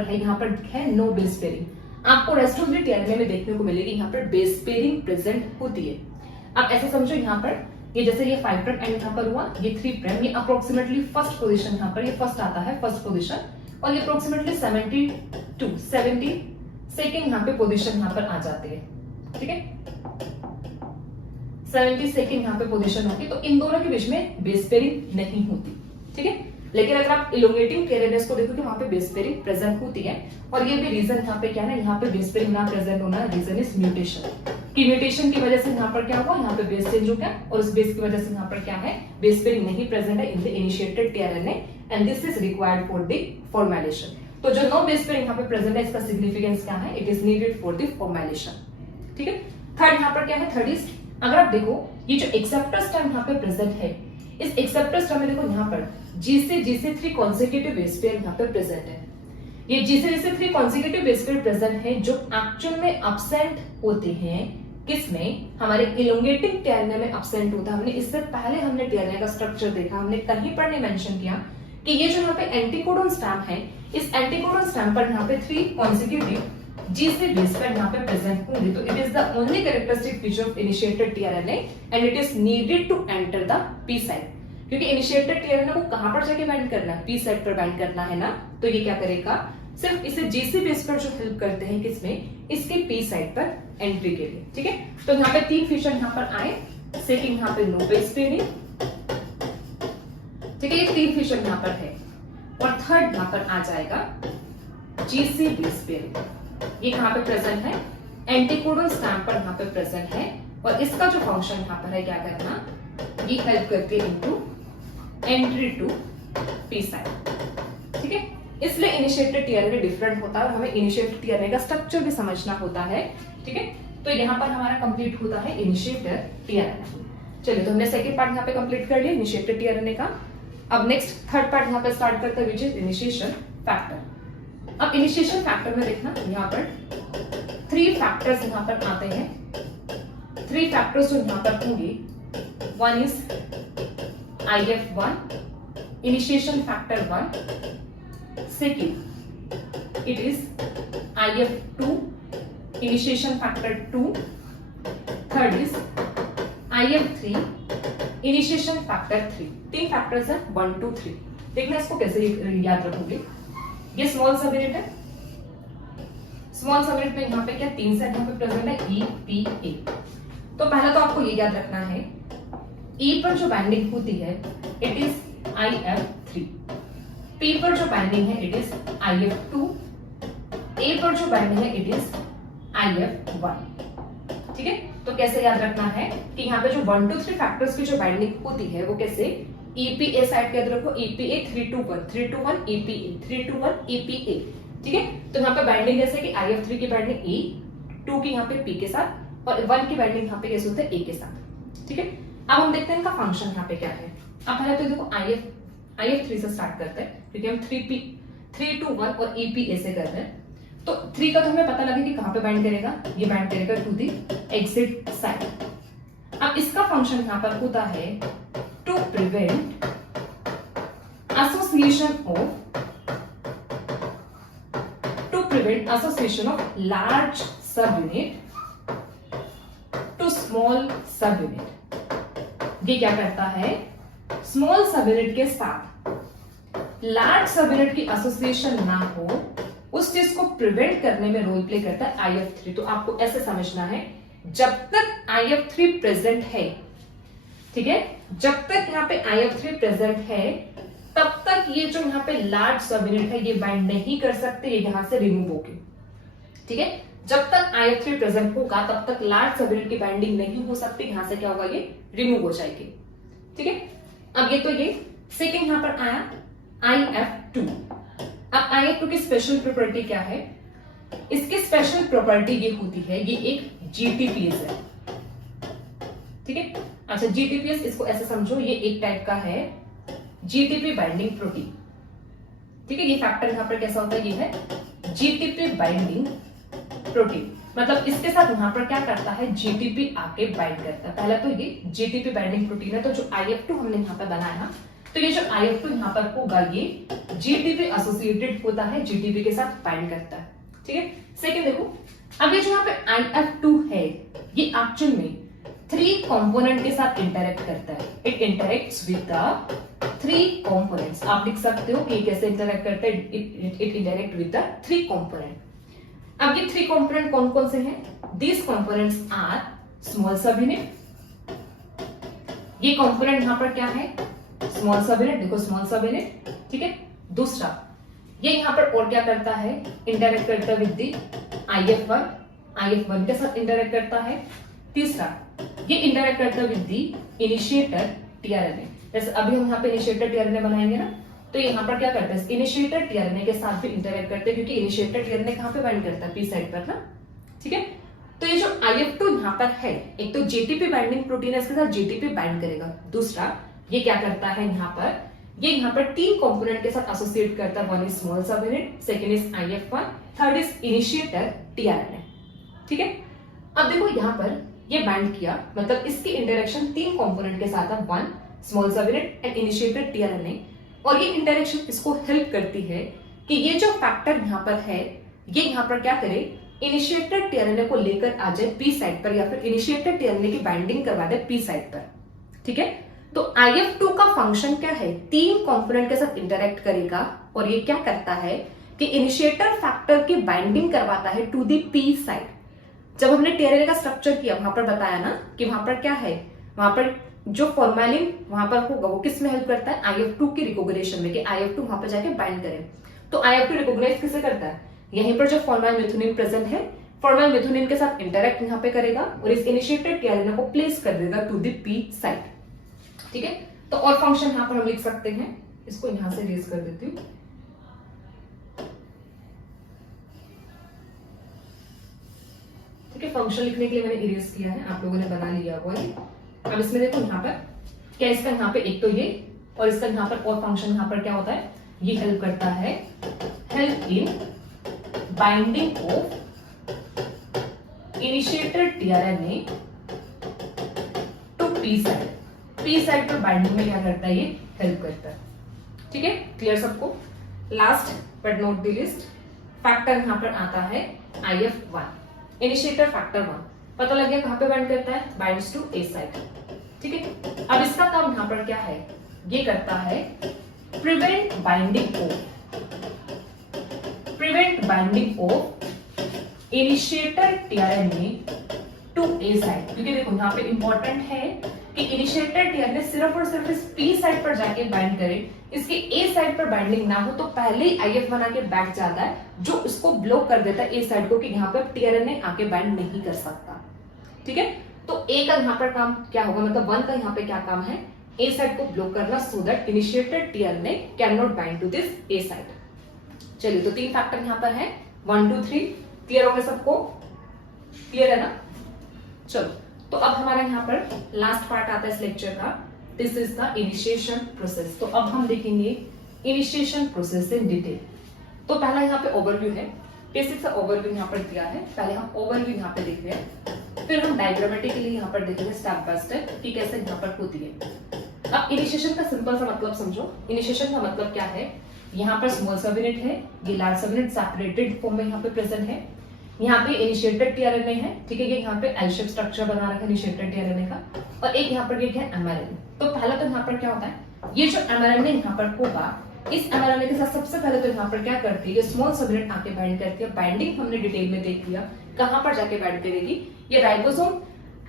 है नो बेस पेयरिंग। आपको रेस्ट ऑफ द टीआरएनए में देखने को मिलेगी यहाँ पर बेस पेयरिंग प्रेजेंट होती है। आप ऐसे समझो, यहाँ पर ये जैसे ये 5' एंड यहाँ पर हुआ, ये 3', ये अप्रोक्सीमेटली फर्स्ट पोजीशन, यहाँ पर ये फर्स्ट आता है, फर्स्ट पोजीशन, और ये अप्रोक्सीमेटली 70 सेकेंड यहाँ पे पोजीशन यहाँ पर आ जाती है। ठीक है, 70 सेकेंड यहाँ पे पोजीशन होगी, तो इन दोनों के बीच में बेस पेयरिंग नहीं होती। ठीक है, लेकिन अगर आप इलोंगेटिंग टीआरएनएस को देखो कि वहां पे बेस पेयरिंग प्रेजेंट होती है, और ये भी रीजन यहाँ पे क्या है, यहाँ पे बेस पेयरिंग ना प्रेजेंट होना, रीजन इज म्यूटेशन। कि म्यूटेशन की वजह से यहाँ पर क्या हुआ, यहाँ पे बेस चेंज हो गया, और उस बेस की वजह से यहाँ पर क्या है, बेस पेयरिंग नहीं प्रेजेंट है in the initiated tRNA and this is required for the formylation. तो जो नो बेस पेयरिंग यहाँ पे प्रेजेंट है, इसका सिग्निफिकेंस क्या है, it is needed for the formylation. ठीक है, थर्ड यहाँ पर क्या है, थर्ड इज, अगर आप देखो ये जो एक्सेप्टर स्टैम्प यहाँ पे प्रेजेंट है, इस एक्सेप्टर स्टैम्प में देखो यहाँ पर G से 3 कॉन्सेक्यूटिव बेस पेयर यहाँ पे प्रेजेंट है। ये G से 3 कॉन्सेक्यूटिव बेस पेयर प्रेजेंट है जो एक्चुअल में अब्सेंट होते हैं, किसमें, हमारे इलोंगेटिंग टीआरएनए में अब्सेंट होता है। हमने इससे पहले हमने टीआरएनए का स्ट्रक्चर देखा, हमने कहीं पर नहीं मेंशन किया कि ये जो यहाँ पे एंटीकोडन स्टैम्प है, इस एंटीकोडन स्टैम्प पर यहाँ पे 3 कॉन्सेक्यूटिव G से बेस पेयर यहाँ पे प्रेजेंट होंगे। तो it is the only characteristic feature of initiated tRNA and it is needed to enter the P site. क्योंकि इनिशिएटेड टीआरएनए को कहां पर जाके बाइंड करना है, पी साइट पर बाइंड करना है ना, तो ये क्या करेगा, सिर्फ इसे G से बेस पर जो हेल्प करते हैं, किसमें, इसके पी साइट पर एंट्री के लिए। ठीक है, तो यहाँ पे 3 फीचर यहाँ पर आए, सेकंड यहाँ पे नो बेस पेयरिंग, ठीक है, ये 3 फीचर यहाँ पर है, और थर्ड यहाँ पर आ जाएगा G से बेस पेयरिंग। ये कहां पे प्रेजेंट है, एंटीकोडन स्टैम्प पर यहाँ पे प्रेजेंट है, और इसका जो फंक्शन यहाँ पर है क्या करना, ये हेल्प करके into entry to P site. ठीक है, इसलिए इनिशिएटेड टीआरएनए डिफरेंट होता है और हमें इनिशिएटेड टीआरएनए का स्ट्रक्चर भी समझना होता है। ठीक है, तो यहाँ पर हमारा कंप्लीट होता है इनिशिएटेड टीआरएनए। चलिए, तो हमने सेकंड पार्ट यहाँ पे कंप्लीट कर लिया इनिशिएटेड टीआरएनए का। अब नेक्स्ट थर्ड पार्ट यहाँ पे स्टार्ट करते हैं, विच इज इनिशिएशन फैक्टर। अब इनिशिएशन फैक्टर में देखना, यहाँ पर 3 फैक्टर्स यहाँ पर आते हैं। 3 फैक्टर्स जो यहाँ पर होंगे, one is IF1, initiation factor 1, second it is IF2, initiation factor 2, third is IF3, initiation factor 3। 3 factors है, 1 2 3। देखना इसको कैसे याद रखोगे। ये स्मॉल सबयूनिट है, स्मॉल सबयूनिट में यहाँ पे क्या 3 सेट यहाँ पे प्रेजेंट है, EPA। तो पहला तो आपको ये याद रखना है, E पर जो बाइंडिंग होती है इट इज IF3, P पर जो बाइंडिंग है इट इज IF2, A पर जो बाइंडिंग है इट इज IF1। ठीक है, तो कैसे याद रखना है कि यहाँ पे जो 1 2 3 फैक्टर्स की जो बाइंडिंग होती है वो कैसे, EPA साइड के याद रखो, EPA 3 2 1 3 2 1 EPA 3 2 1 EPA। ठीक है, तो यहाँ पे बाइंडिंग जैसे कि IF3 की बाइंडिंग E, 2 की यहाँ पे P के साथ, और 1 की बाइंडिंग यहाँ पे कैसे होता है, A के साथ। ठीक है, अब हम देखते हैं इनका फंक्शन यहाँ पे क्या है। अब पहले तो देखो IF3 से स्टार्ट करते हैं, क्योंकि हम 3 2 1 और EPA से कर रहे हैं। तो 3 का तो हमें पता लगे कि कहां पे बाइंड करेगा, ये बाइंड करेगा टू दी एग्जिट साइड। अब इसका फंक्शन यहाँ पर होता है to prevent association of to prevent association of large subunit to small subunit। ये क्या करता है, स्मॉल सबयूनिट के साथ लार्ज सबयूनिट की एसोसिएशन ना हो, उस चीज को प्रिवेंट करने में रोल प्ले करता है IF3। तो आपको ऐसे समझना है, जब तक IF3 प्रेजेंट है, ठीक है, जब तक यहाँ पे IF3 प्रेजेंट है तब तक ये जो यहाँ पे लार्ज सबयूनिट है ये बाइंड नहीं कर सकते, ये यहां से रिमूव होके, ठीक है। जब तक IF3 प्रेजेंट होगा तब तक लार्ज सबयूनिट की बाइंडिंग नहीं हो सकती, यहां से क्या होगा, ये रिमूव हो जाएगी, ठीक है। अब ये तो ये सेकंड यहां पर आया IF2। अब IF2 की स्पेशल प्रॉपर्टी क्या है, इसकी स्पेशल प्रॉपर्टी ये होती है, ये एक GTPase है, ठीक है। अच्छा, GTPase इसको ऐसे समझो, ये एक टाइप का है GTP बाइंडिंग प्रोटीन, ठीक है। ये फैक्टर यहां पर कैसा होता है, ये है GTP बाइंडिंग प्रोटीन। मतलब इसके साथ यहां पर क्या करता है, GTP आके बाइंड करता है। पहला तो ये GTP बाइंडिंग प्रोटीन है, तो जो IF2 हमने यहां पर बनाया, तो ये जो IF2 यहां पर होगा ये GTP एसोसिएटेड होता है, GTP के साथ बाइंड करता है, ठीक है। सेकंड देखो, अब ये जो यहाँ पे IF2 है ये एक्चुअल में 3 कंपोनेंट के साथ इंटरेक्ट करता है। It interacts with the 3 components. आप लिख सकते हो कि कैसे इंटरेक्ट करता है, it interact with the 3 component. अब ये 3 कंपोनेंट कौन कौन से हैं, these components are small subunit. ये कंपोनेंट यहां पर क्या है, स्मॉल सबयूनिट, देखो स्मॉल सबयूनिट, ठीक है। दूसरा ये यहां पर और क्या करता है, इंटरेक्ट करता है विद द IF1 के साथ इंटरेक्ट करता है। तीसरा ये इंटरेक्ट करता है विद द इनिशिएटर tRNA। जैसे अभी हम यहाँ पे इनिशिएटर tRNA बनाएंगे ना, तो यहाँ पर क्या करते हैं, इनिशिएटर tRNA के साथ भी इंटरेक्ट करते हैं, क्योंकि इनिशिएटर tRNA कहाँ पे बाइंड करता है, पी साइड पर ना, ठीक है। तो ये जो IF2 यहाँ पर है, एक तो GTP बाइंडिंग प्रोटीन है, इसके साथ GTP बाइंड करेगा। दूसरा ये क्या करता है, यहाँ पर ये यहाँ पर 3 कंपोनेंट के साथ एसोसिएट करता है। One is small subunit, second is IF1, third is initiator tRNA, ठीक है। अब देखो यहाँ पर ये बाइंड किया, मतलब इसकी इंटरेक्शन 3 कंपोनेंट के साथ है, one small subunit and initiator tRNA। और ये इंटरेक्शन इसको हेल्प करती है कि ये जो फैक्टर यहाँ पर है, ये यहाँ पर क्या करे, इनिशिएटर tRNA को लेकर आ जाए पी साइड पर, या फिर इनिशिएटर tRNA की बाइंडिंग करवा दे पी साइड पर, ठीक है। तो IF2 का फंक्शन क्या है, 3 कंपोनेंट के साथ इंटरेक्ट करेगा और ये क्या करता है कि इनिशिएटर फैक्टर की बाइंडिंग करवाता है टू दी पी साइड। जब हमने tRNA का स्ट्रक्चर किया, वहां पर बताया ना कि वहां पर क्या है, वहां पर जो फॉर्मेलिन वहां पर होगा वो किस में हेल्प करता है, IF2 की रिकॉग्निशन में, कि IF2 वहां पर जाके बाइंड करे। तो IF2 रिकॉग्नाइज किसे करता है, यहीं पर जो फॉर्मेल मिथुनिन प्रेजेंट है, फॉर्मेल मिथुनिन के साथ इंटरेक्ट यहाँ पे करेगा और इस इनिशिएटेड tRNA को प्लेस कर देगा टू दी पी साइड, ठीक है। तो और फंक्शन यहाँ पर हम लिख सकते हैं, इसको यहां से रेज कर देती हूँ, ठीक है। फंक्शन लिखने के लिए मैंने इरेज किया है, आप लोगों ने बना लिया हुआ है। अब इसमें देखो यहाँ पर क्या, इसका यहाँ पे एक तो ये और इसका यहाँ पर और फंक्शन यहाँ पर क्या होता है, ये हेल्प करता है, help in binding of initiator tRNA to P side. P side पर बाइंडिंग में क्या करता है, ये हेल्प करता है, ठीक है। क्लियर सबको। Last but not the list, factor यहाँ पर आता है IF1, इनिशिएटर फैक्टर 1। पता लग गया कहां पे बाइंड करता है, बाइंड्स टू ए साइड, ठीक है। अब इसका काम यहां पर क्या है, ये करता है prevent binding of initiator tRNA to A side. क्योंकि देखो यहां पे इंपॉर्टेंट है कि इनिशिएटर tRNA सिर्फ और सिर्फ इस पी साइड पर जाके बाइंड करे, इसकी ए साइड पर बाइंडिंग ना हो तो पहले ही IF1 आके बैठ जाता है, जो इसको ब्लॉक कर देता है ए साइड को, कि यहाँ पर tRNA आके बाइंड नहीं कर सकता, ठीक है। तो ए का यहाँ पर काम क्या होगा, मतलब 1 का यहाँ पे क्या काम है, ए साइड को ब्लॉक करना, so that initiated tRNA can not bind to this A side. चलिए, तो 3 फैक्टर यहाँ पर है, 1 2 3। क्लियर हो गया सबको, क्लियर है ना। चलो, तो अब हमारा यहाँ पर लास्ट पार्ट आता है इस लेक्चर का, this is the initiation process. तो अब हम देखेंगे इनिशिएशन प्रोसेस इन डिटेल। तो पहला यहाँ पे ओवरव्यू है, बेसिक सा ओवरव्यू यहाँ पर दिया है। पहले हम ओवरव्यू यहाँ पे देख रहे हैं, फिर हम डायग्रामेटिकली यहाँ पर देखेंगे स्टेप बाय स्टेप कि कैसे यहाँ पर होती है। अब इनिशिएशन का सिंपल सा मतलब समझो। इनिशिएशन का मतलब क्या है, यहाँ पर स्मॉल सब यूनिट है, ये लार्ज सब यूनिट सेपरेटेड फॉर्म में यहाँ पे प्रेजेंट है। यहाँ पे इनिशिएटेड टीआरएनए है, ठीक है, ये यहाँ पे एल शेप स्ट्रक्चर बना रखा है इनिशिएटेड टीआरएनए का, और एक यहाँ पर ये है एमआरएनए। तो पहला तो यहाँ पर क्या होता है, ये जो एमआरएनए यहाँ पर होगा, इस एमआरएनए के साथ सबसे पहले तो यहाँ पर क्या करती है, ये स्मॉल सब यूनिट आके बाइंड करती है। बाइंडिंग हमने डिटेल में देख लिया, कहाँ पर जाके बाइंड करेगी, ये राइबोसोम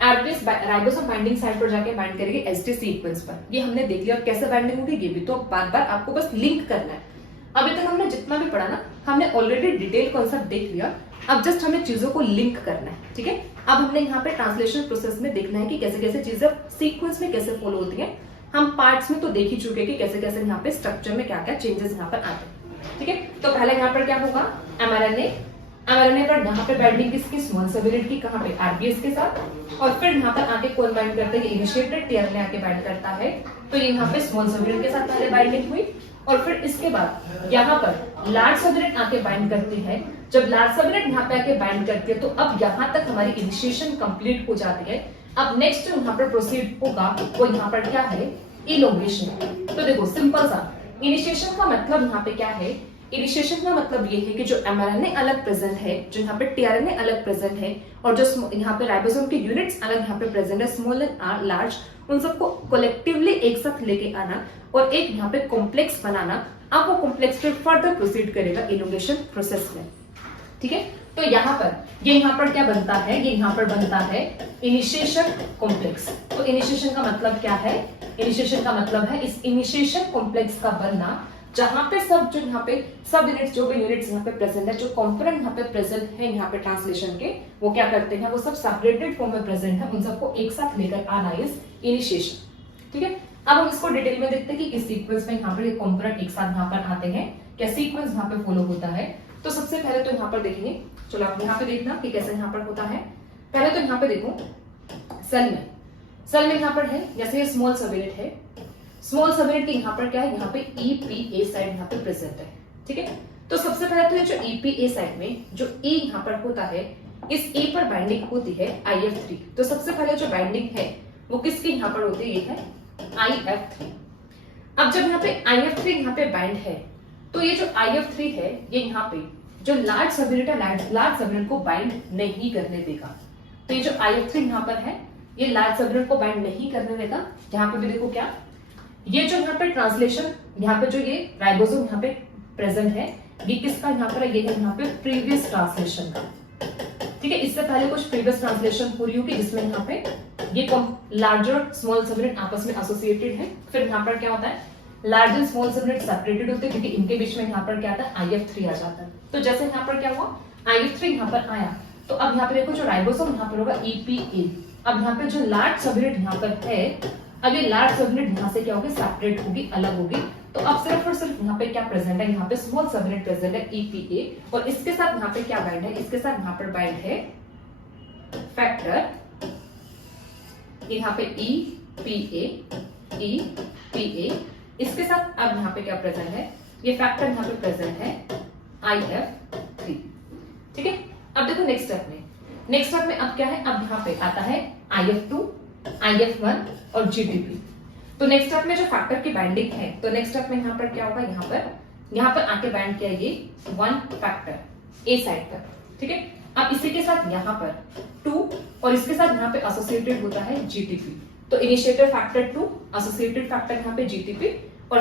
राइबोसोम बाइंडिंग साइट पर जाके बाइंड करेगी एसटी सीक्वेंस पर। ये हमने देख लिया। और कैसे बाइंडिंग होगी ये भी तो बार बार आपको बस लिंक करना है। अभी तक हमने जितना भी पढ़ा ना, हमने ऑलरेडी डिटेल कॉन्सेप्ट देख लिया, अब जस्ट हमें चीजों को लिंक करना है, ठीक है। अब हमने यहाँ पे ट्रांसलेशन प्रोसेस में देखना है कि कैसे कैसे चीजें सीक्वेंस में कैसे फॉलो होती है। हम पार्ट्स में तो देख ही चुके कि कैसे कैसे यहाँ पे स्ट्रक्चर में क्या क्या चेंजेस यहाँ पर आते हैं, ठीक है। तो पहले यहाँ पर क्या होगा, एमआरएनए पर यहाँ पे बाइंडिंग किसकी, स्मॉल सब यूनिट की, कहाँ पे, आरबीएस के साथ। और फिर यहाँ पर आके कौन बाइंड करता है, इनिशिएटेड टीआरएनए आके बाइंड करता है। तो ये यहाँ पे स्मॉल सब यूनिट के साथ पहले बाइंडिंग हुई, और फिर इसके बाद यहाँ पर लार्ज सब यूनिट आके बाइंड करती है। जब लार्ज सब यूनिट यहाँ पे आके बाइंड करती है तो अब यहाँ तक हमारी इनिशिएशन कंप्लीट हो जाती है। अब नेक्स्ट यहाँ पर प्रोसीड होगा वो यहाँ पर क्या है, इलोंगेशन। तो देखो सिंपल सा इनिशिएशन का मतलब यहाँ पे क्या है, इनिशिएशन का मतलब ये है कि जो एमआरएनए अलग प्रेजेंट है, जो यहाँ पे टीआरएनए अलग प्रेजेंट है, और जो यहाँ पे राइबोसोम के यूनिट्स अलग यहाँ पे प्रेजेंट है, स्मॉल एंड लार्ज, उन सबको कलेक्टिवली एक साथ लेके आना और एक यहाँ पे कॉम्प्लेक्स बनाना। अब वो कॉम्प्लेक्स फिर फर्दर प्रोसीड करेगा इलोंगेशन प्रोसेस में, ठीक है। तो यहाँ पर ये यहाँ पर क्या बनता है, ये यहाँ पर बनता है इनिशिएशन कॉम्प्लेक्स। तो इनिशिएशन का मतलब क्या है, इनिशिएशन का मतलब है इस इनिशिएशन कॉम्प्लेक्स का बनना, जहां पे सब जो यहाँ पे सब यूनिट्स, जो भी यूनिट्स यहाँ पे प्रेजेंट है, जो कंपोनेंट यहाँ पे प्रेजेंट है यहाँ पे ट्रांसलेशन के, वो क्या करते हैं, वो सब सेपरेटेड फॉर्म में प्रेजेंट है, उन सबको एक साथ लेकर आना इज इनिशिएशन, ठीक है। अब हम इसको डिटेल में देखते हैं कि इस सीक्वेंस में यहाँ पर ये कंपोनेंट एक साथ यहाँ पर आते हैं, क्या सीक्वेंस यहाँ पे फॉलो होता है। तो सबसे पहले तो यहाँ पर देखेंगे, चलो आप यहाँ पे देखना कि कैसे यहाँ पर होता है। पहले तो यहाँ पे देखो सेल में यहाँ पर है, जैसे ये स्मॉल सब यूनिट है, स्मॉल सब यूनिट के यहाँ पर क्या है, यहाँ पे ईपीए साइड यहाँ पे प्रेजेंट है, ठीक है। तो सबसे पहले तो ये जो ईपीए साइड में जो ई यहाँ पर होता है, इस ई पर बाइंडिंग होती है IF3। तो सबसे पहले जो बाइंडिंग है वो किसकी यहाँ पर होती है, ये है IF3। अब जब यहाँ पे IF3 यहाँ पे बाइंड है, तो ये जो IF3 है ये यहाँ पे जो लार्ज सब यूनिट है, लार्ज सब यूनिट को बाइंड नहीं करने देगा। तो ये जो IF3 यहाँ पर है, ये लार्ज सब यूनिट को बाइंड नहीं करने देगा। यहाँ पे भी देखो क्या, ये जो यहाँ पे ट्रांसलेशन, यहाँ पे जो ये राइबोसोम यहाँ पे प्रेजेंट है, ये किसका यहाँ पर है, ये है यहाँ पे प्रीवियस ट्रांसलेशन का, ठीक है। इससे पहले कुछ प्रीवियस ट्रांसलेशन पूरी होगी जिसमें यहाँ पे ये लार्जर स्मॉल सब यूनिट आपस में एसोसिएटेड है। फिर यहाँ पर क्या होता है, लार्ज एंड स्मॉल सब यूनिट सेपरेटेड होते हैं, क्योंकि इनके बीच में यहाँ पर क्या आता है, IF3 आ जाता है। तो जैसे यहाँ पर क्या हुआ, IF3 यहाँ पर आया, तो अब यहाँ पे देखो जो राइबोसोम यहाँ पर होगा EPA। अब यहाँ पे जो लार्ज सब यूनिट यहाँ पर है, अब ये लार्ज सब यूनिट यहाँ से क्या होगी, सेपरेट होगी, अलग होगी। तो अब सिर्फ और सिर्फ यहाँ पे क्या प्रेजेंट है, यहाँ पे स्मॉल सब यूनिट प्रेजेंट है EPA, और इसके साथ यहाँ पे क्या बाइंड है, इसके साथ यहाँ पर बाइंड है फैक्टर, यहाँ पे EPA, इसके साथ अब यहाँ पे क्या प्रेजेंट है, ये फैक्टर यहाँ पे प्रेजेंट है IF3, ठीक है। अब देखो नेक्स्ट स्टेप में अब क्या है, अब यहाँ पे आता है IF2, IF1 और GTP। तो नेक्स्ट स्टेप में जो फैक्टर की बाइंडिंग है, तो नेक्स्ट स्टेप में यहाँ पर क्या होगा, यहाँ पर आके बाइंड किया ये 1 फैक्टर ए साइड पर, ठीक है। अब इसी के साथ यहाँ पर 2, और इसके साथ यहाँ पे एसोसिएटेड होता है GTP। तो इनिशिएटर फैक्टर 2, एसोसिएटेड फैक्टर यहाँ पे GTP, और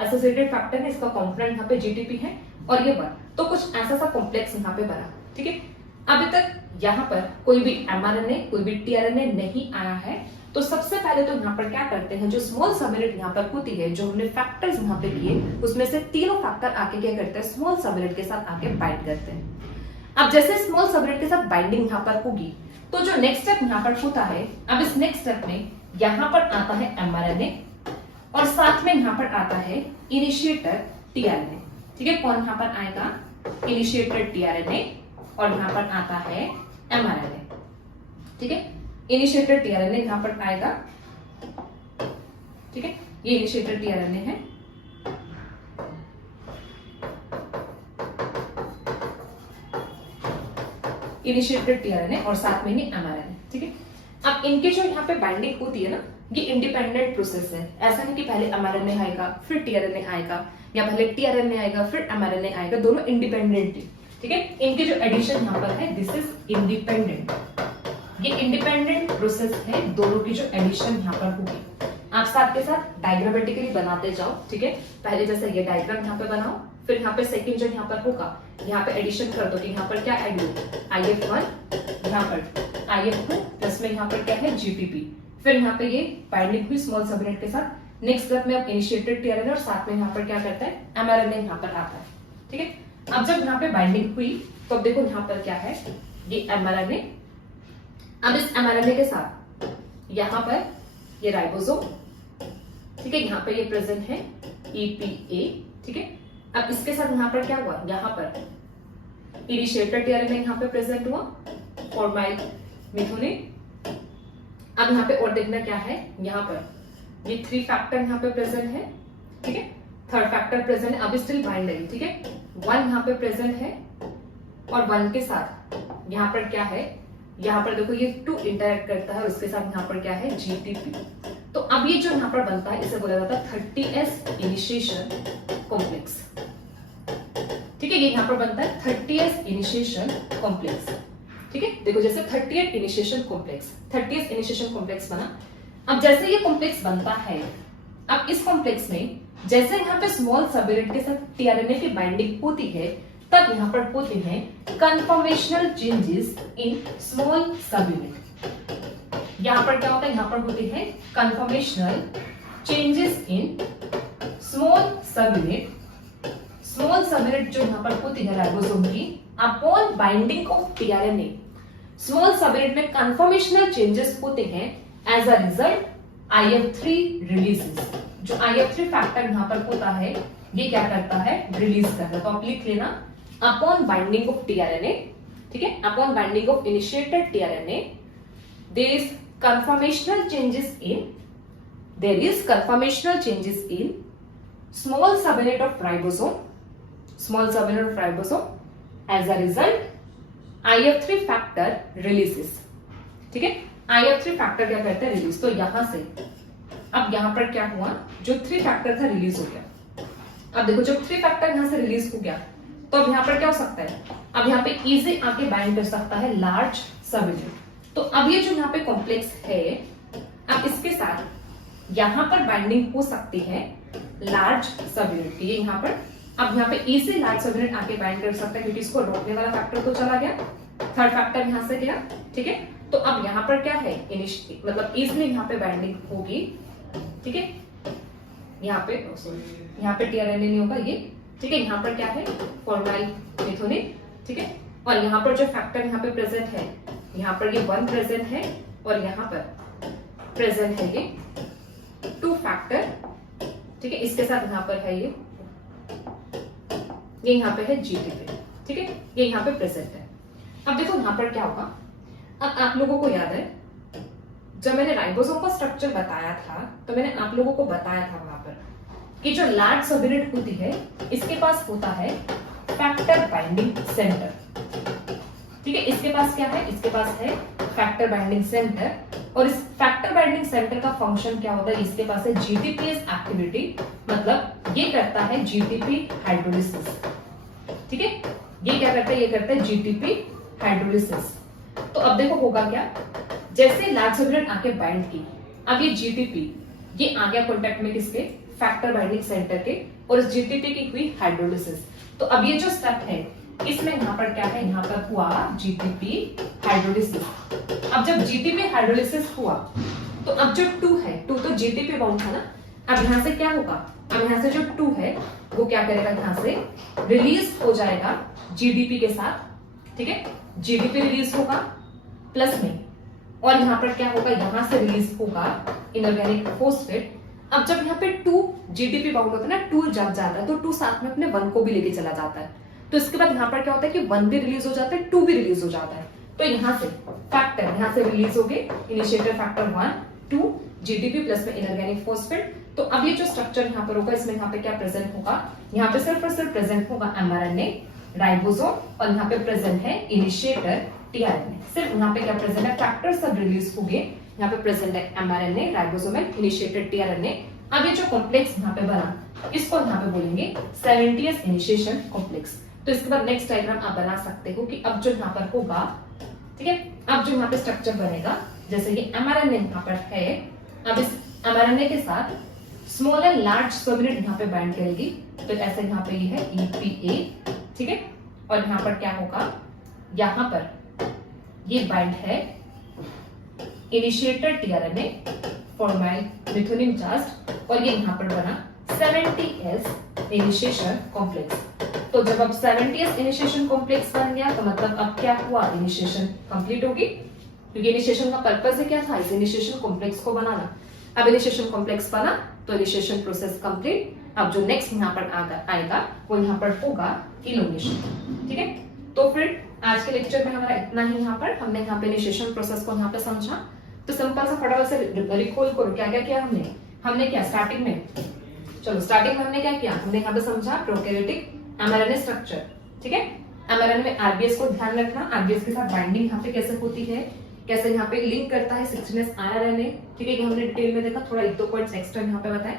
एसोसिएटेड फैक्टर है, इसका कंपोनेंट यहाँ पे GTP है, और ये 1। तो कुछ ऐसा सा कॉम्प्लेक्स यहाँ पे बना, ठीक है। अभी तक यहाँ पर कोई भी एमआरएनए, कोई भी टीआरएनए नहीं आया है। तो सबसे पहले तो यहाँ पर क्या करते हैं, जो स्मॉल सब यूनिट यहाँ पर होती है, जो हमने फैक्टर्स यहाँ पे किए, उसमें से तीनों फैक्टर आके क्या करते हैं, स्मॉल सब यूनिट के साथ आके बाइंड करते हैं। अब जैसे स्मॉल सब यूनिट के साथ बाइंडिंग यहाँ पर होगी, तो जो नेक्स्ट स्टेप यहाँ पर होता है, अब इस नेक्स्ट स्टेप में यहाँ पर आता है एमआरएनए, और साथ में यहाँ पर आता है इनिशिएटर टीआरएनए, ठीक है। कौन यहाँ पर आएगा, इनिशिएटर टीआरएनए, और यहाँ पर आता है एमआरएनए, ठीक है। इनिशिएटर टीआरएनए यहाँ पर आएगा, ठीक है, ये इनिशिएटर टीआरएनए है, इनिशिएटेड टीआरएनए, और साथ में ही एमआरएनए, ठीक है। अब इनके जो यहाँ पे बाइंडिंग होती है ना, ये इंडिपेंडेंट प्रोसेस है। ऐसा नहीं कि पहले mRNA आएगा फिर tRNA आएगा, या पहले tRNA आएगा फिर mRNA आएगा, दोनों इंडिपेंडेंटली, ठीक है। इनके जो एडिशन यहाँ पर है दिस इज इंडिपेंडेंट, ये इंडिपेंडेंट प्रोसेस है, दोनों की जो एडिशन यहाँ पर होगी। आप साथ के साथ डायग्रामेटिकली बनाते जाओ, ठीक है। पहले जैसे ये डायग्राम यहाँ पे बनाओ, फिर यहाँ पे सेकंड जो यहाँ पर होगा यहाँ पे एडिशन कर दो कि यहाँ पर क्या ऐड हो, IF1 यहाँ पर IF2 प्लस में यहाँ पर क्या है GTP, फिर यहाँ पे ये बाइंडिंग हुई स्मॉल सबयूनिट के साथ। नेक्स्ट स्टेप में अब इनिशिएटेड tRNA और साथ में यहाँ पर क्या करता है mRNA यहाँ पर आता है, ठीक है। अब जब यहाँ पे बाइंडिंग हुई तो अब देखो यहाँ पर क्या है ये mRNA, अब इस mRNA के साथ यहाँ पर ये राइबोसोम, ठीक है, यहाँ पे ये प्रेजेंट है EPA, ठीक है। अब इसके साथ यहाँ पर क्या हुआ, यहाँ पर इनिशिएटेड tRNA यहाँ पे प्रेजेंट हुआ, फॉर्माइल मिथुनिन। अब यहाँ पे और देखना क्या है, यहाँ पर ये 3 फैक्टर यहाँ पे प्रेजेंट है, ठीक है, थर्ड फैक्टर प्रेजेंट है, अभी स्टिल बाइंड है, ठीक है। 1 यहाँ पे प्रेजेंट है और 1 के साथ यहाँ पर क्या है, यहाँ पर देखो ये 2 इंटरेक्ट करता है और उसके साथ यहाँ पर क्या है GTP। तो अब ये जो यहाँ पर बनता है इसे बोला जाता है 30S इनिशिएशन कॉम्प्लेक्स, ठीक है। ये यहाँ पर बनता है 30S इनिशिएशन कॉम्प्लेक्स, ठीक है। देखो जैसे 30th initiation complex, 30th initiation complex बना। अब जैसे ये कॉम्प्लेक्स बनता है, अब इस कॉम्प्लेक्स में जैसे यहाँ पे स्मॉल सबयूनिट के साथ tRNA की बाइंडिंग होती है, तब यहाँ पर होते हैं conformational changes in small subunit. यहाँ पर क्या होता है, यहाँ पर होते हैं conformational changes in small subunit. Small subunit जो यहाँ पर होती है राइबोसोम की, upon binding of tRNA small subunit में कन्फर्मेशनल चेंजेस होते हैं, as a result IF3 releases. जो IF3 फैक्टर यहाँ पर होता है ये क्या करता है, रिलीज करता है। तो आप लिख लेना अपॉन बाइंडिंग ऑफ tRNA, ठीक है, upon binding of initiated tRNA there is conformational changes in small subunit of ribosome, as a result IF3 factor releases, ठीक है। IF3 फैक्टर क्या करता है, रिलीज। तो यहां से अब यहां पर क्या हुआ, जो 3 फैक्टर था रिलीज हो गया। अब देखो जब 3 फैक्टर यहां से रिलीज हो गया तो अब यहां पर क्या हो सकता है, अब यहां पे इजी आके बाइंड कर सकता है लार्ज सबयूनिट। तो अब ये जो यहाँ पे कॉम्प्लेक्स है, अब इसके साथ यहाँ पर बाइंडिंग हो सकती है लार्ज सबयूनिट की, ये यहाँ पर अब यहाँ पे इजी लार्ज सबयूनिट आके बाइंड कर सकता है, क्योंकि इसको रोकने वाला फैक्टर तो चला गया, थर्ड फैक्टर यहाँ से गया, ठीक है। तो अब यहाँ पर क्या है, मतलब इजिली यहाँ पे बाइंडिंग होगी, ठीक है। यहाँ पे tRNA नहीं होगा ये, ठीक है। यहाँ पर क्या है, फॉर्माइल मिथुनिन, ठीक है। और यहाँ पर जो फैक्टर यहाँ पे प्रेजेंट है, यहाँ पर ये 1 प्रेजेंट है और यहाँ पर प्रेजेंट है ये 2 फैक्टर, ठीक है। इसके साथ यहाँ पर है ये यहाँ पे है GTP, ठीक है, ये यहाँ पे प्रेजेंट है। अब देखो यहाँ पर क्या होगा, अब आप लोगों को याद है जब मैंने राइबोसोम का स्ट्रक्चर बताया था तो मैंने आप लोगों को बताया था वहां पर कि जो लार्ज सबयूनिट होती है इसके पास होता है फैक्टर बाइंडिंग सेंटर, ठीक है। इसके पास क्या है, इसके पास है फैक्टर बाइंडिंग सेंटर, और इस फैक्टर बाइंडिंग सेंटर का फंक्शन क्या होता है, इसके पास है GTPase एक्टिविटी, मतलब ये करता है GTP हाइड्रोलिसिस, ठीक है। ये क्या करता है, ये करता है GTP हाइड्रोलिसिस। तो अब देखो होगा क्या, जैसे लार्ज सबयूनिट आके बाइंड की, अब ये GTP ये आ गया कॉन्टेक्ट में किसके, फैक्टर बाइंडिंग सेंटर के, और इस GTP की हुई हाइड्रोलिसिस। तो अब ये जो स्टेप है इसमें यहाँ पर क्या है, यहाँ पर हुआ GTP हाइड्रोलिसिस। अब जब GTP हाइड्रोलिसिस हुआ तो अब जो 2 है, 2 तो GTP बाउंड था ना, अब यहाँ से क्या होगा, अब यहाँ से जो 2 है वो क्या करेगा, यहाँ से रिलीज हो जाएगा GDP के साथ, ठीक है। GDP रिलीज होगा प्लस में, और यहाँ पर क्या होगा, यहाँ से रिलीज होगा इनऑर्गेनिक फॉस्फेट। अब जब यहाँ पे 2 GDP बाउंड होता है ना, 2 जब जाता है तो 2 साथ में अपने 1 को भी लेके चला जाता है, तो इसके बाद यहाँ पर क्या होता है कि 1 भी रिलीज हो जाता है, 2 भी रिलीज हो जाता है। तो यहाँ से फैक्टर यहाँ से रिलीज हो गए, इनिशिएटर फैक्टर 1 2 GDP प्लस में इनऑर्गेनिक फॉस्फेट। तो अब ये जो स्ट्रक्चर यहाँ पर होगा, इसमें यहाँ पे क्या प्रेजेंट होगा, यहाँ पे सिर्फ और सिर्फ प्रेजेंट होगा mRNA राइबोसोम, और यहाँ पे प्रेजेंट है इनिशिएटर tRNA। सिर्फ यहाँ पे क्या प्रेजेंट है, फैक्टर सब रिलीज हो गए, यहाँ पे प्रेजेंट है mRNA, राइबोसोमल इनिशिएटेड tRNA। अब ये जो कॉम्प्लेक्स यहाँ पे बना, इसको यहाँ पे बोलेंगे 70th इनिशिएशन कॉम्प्लेक्स। तो इसके बाद नेक्स्ट डायग्राम आप बना सकते हो कि अब जो यहाँ पर होगा, ठीक है, अब जो यहाँ पे स्ट्रक्चर बनेगा, जैसे ये mRNA यहाँ पर है, अब इस mRNA के साथ स्मॉल एंड लार्ज सबयूनिट यहाँ पे बाइंड करेगी, तो ऐसे यहाँ पे ये है EPA, ठीक है, और यहाँ पर क्या होगा, यहाँ पर ये बाइंड है इनिशिएटेड tRNA फॉर्माइल मिथोनिन चार्ज, और ये यहाँ पर बना 70s इनिशिएशन कॉम्प्लेक्स। तो जब अब 70s इनिशिएशन कॉम्प्लेक्स बन गया, तो मतलब अब क्या हुआ, इनिशिएशन कंप्लीट होगी, क्योंकि इनिशिएशन का पर्पस है क्या था, इस इनिशिएशन कॉम्प्लेक्स को बनाना। अब इनिशिएशन कॉम्प्लेक्स बना तो इनिशिएशन प्रोसेस कंप्लीट। अब जो नेक्स्ट यहाँ पर आएगा वो यहाँ पर होगा इलोंगेशन, ठीक है। तो फिर आज के लेक्चर में हमारा इतना ही, यहाँ पर हमने यहाँ पे इनिशिएशन प्रोसेस को यहाँ पे समझा। तो सिंपल सा फटाफट से रिकॉल करो क्या क्या किया हमने क्या स्टार्टिंग में, चलो स्टार्टिंग में हमने क्या किया, हमने यहाँ पे समझा प्रोकैरियोटिक mRNA स्ट्रक्चर, ठीक है। mRNA में RBS को ध्यान रखना, RBS के साथ बाइंडिंग यहाँ पे कैसे होती है, कैसे यहाँ पे लिंक करता है 16S RNA, ठीक है, कि हमने डिटेल में देखा, थोड़ा एक दो पॉइंट्स एक्स्ट्रा यहाँ पे बताए।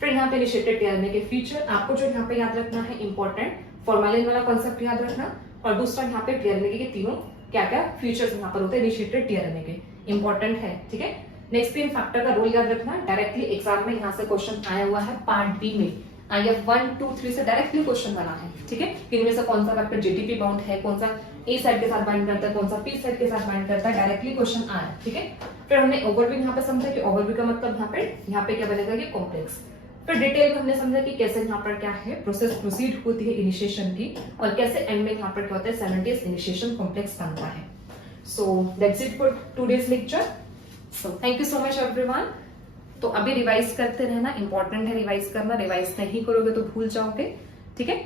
फिर यहाँ पे इनिशिएटेड tRNA के फीचर, आपको जो यहाँ पे याद रखना है इंपॉर्टेंट फॉर्मेलिन वाला कॉन्सेप्ट याद रखना, और दूसरा यहाँ पे tRNA के तीनों क्या क्या फीचर्स यहाँ पर होते हैं इनिशिएटेड tRNA के, इंपॉर्टेंट है, ठीक है। नेक्स्ट पिन फैक्टर का रोल याद रखना, डायरेक्टली एग्जाम में यहाँ से क्वेश्चन आया हुआ है पार्ट बी में, IF 1, 2, 3 से डायरेक्टली क्वेश्चन बना है, ठीक है। इनमें से कौन सा फैक्टर जीटीपी बाउंड है, कौन सा ए साइड के साथ बाइंड करता है, कौन सा पी साइड के साथ बाइंड करता है, डायरेक्टली क्वेश्चन आया, ठीक है। फिर हमने ओवरव्यू यहाँ पे समझा कि ओवरव्यू का मतलब यहाँ पे क्या बनेगा, ये कॉम्प्लेक्स। फिर डिटेल में हमने समझा कि कैसे यहाँ पर क्या है प्रोसेस प्रोसीड होती है इनिशिएशन की, और कैसे एंड में यहाँ पर क्या होता है 70s इनिशिएशन कॉम्प्लेक्स बनता है। So that's it for today's lecture. So thank you so much everyone. तो अभी रिवाइज करते रहना, इंपॉर्टेंट है रिवाइज करना, रिवाइज नहीं करोगे तो भूल जाओगे, ठीक है।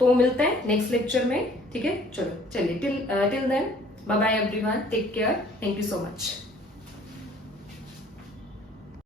तो मिलते हैं नेक्स्ट लेक्चर में, ठीक है। चलो चलिए till then bye bye everyone, take care, thank you so much.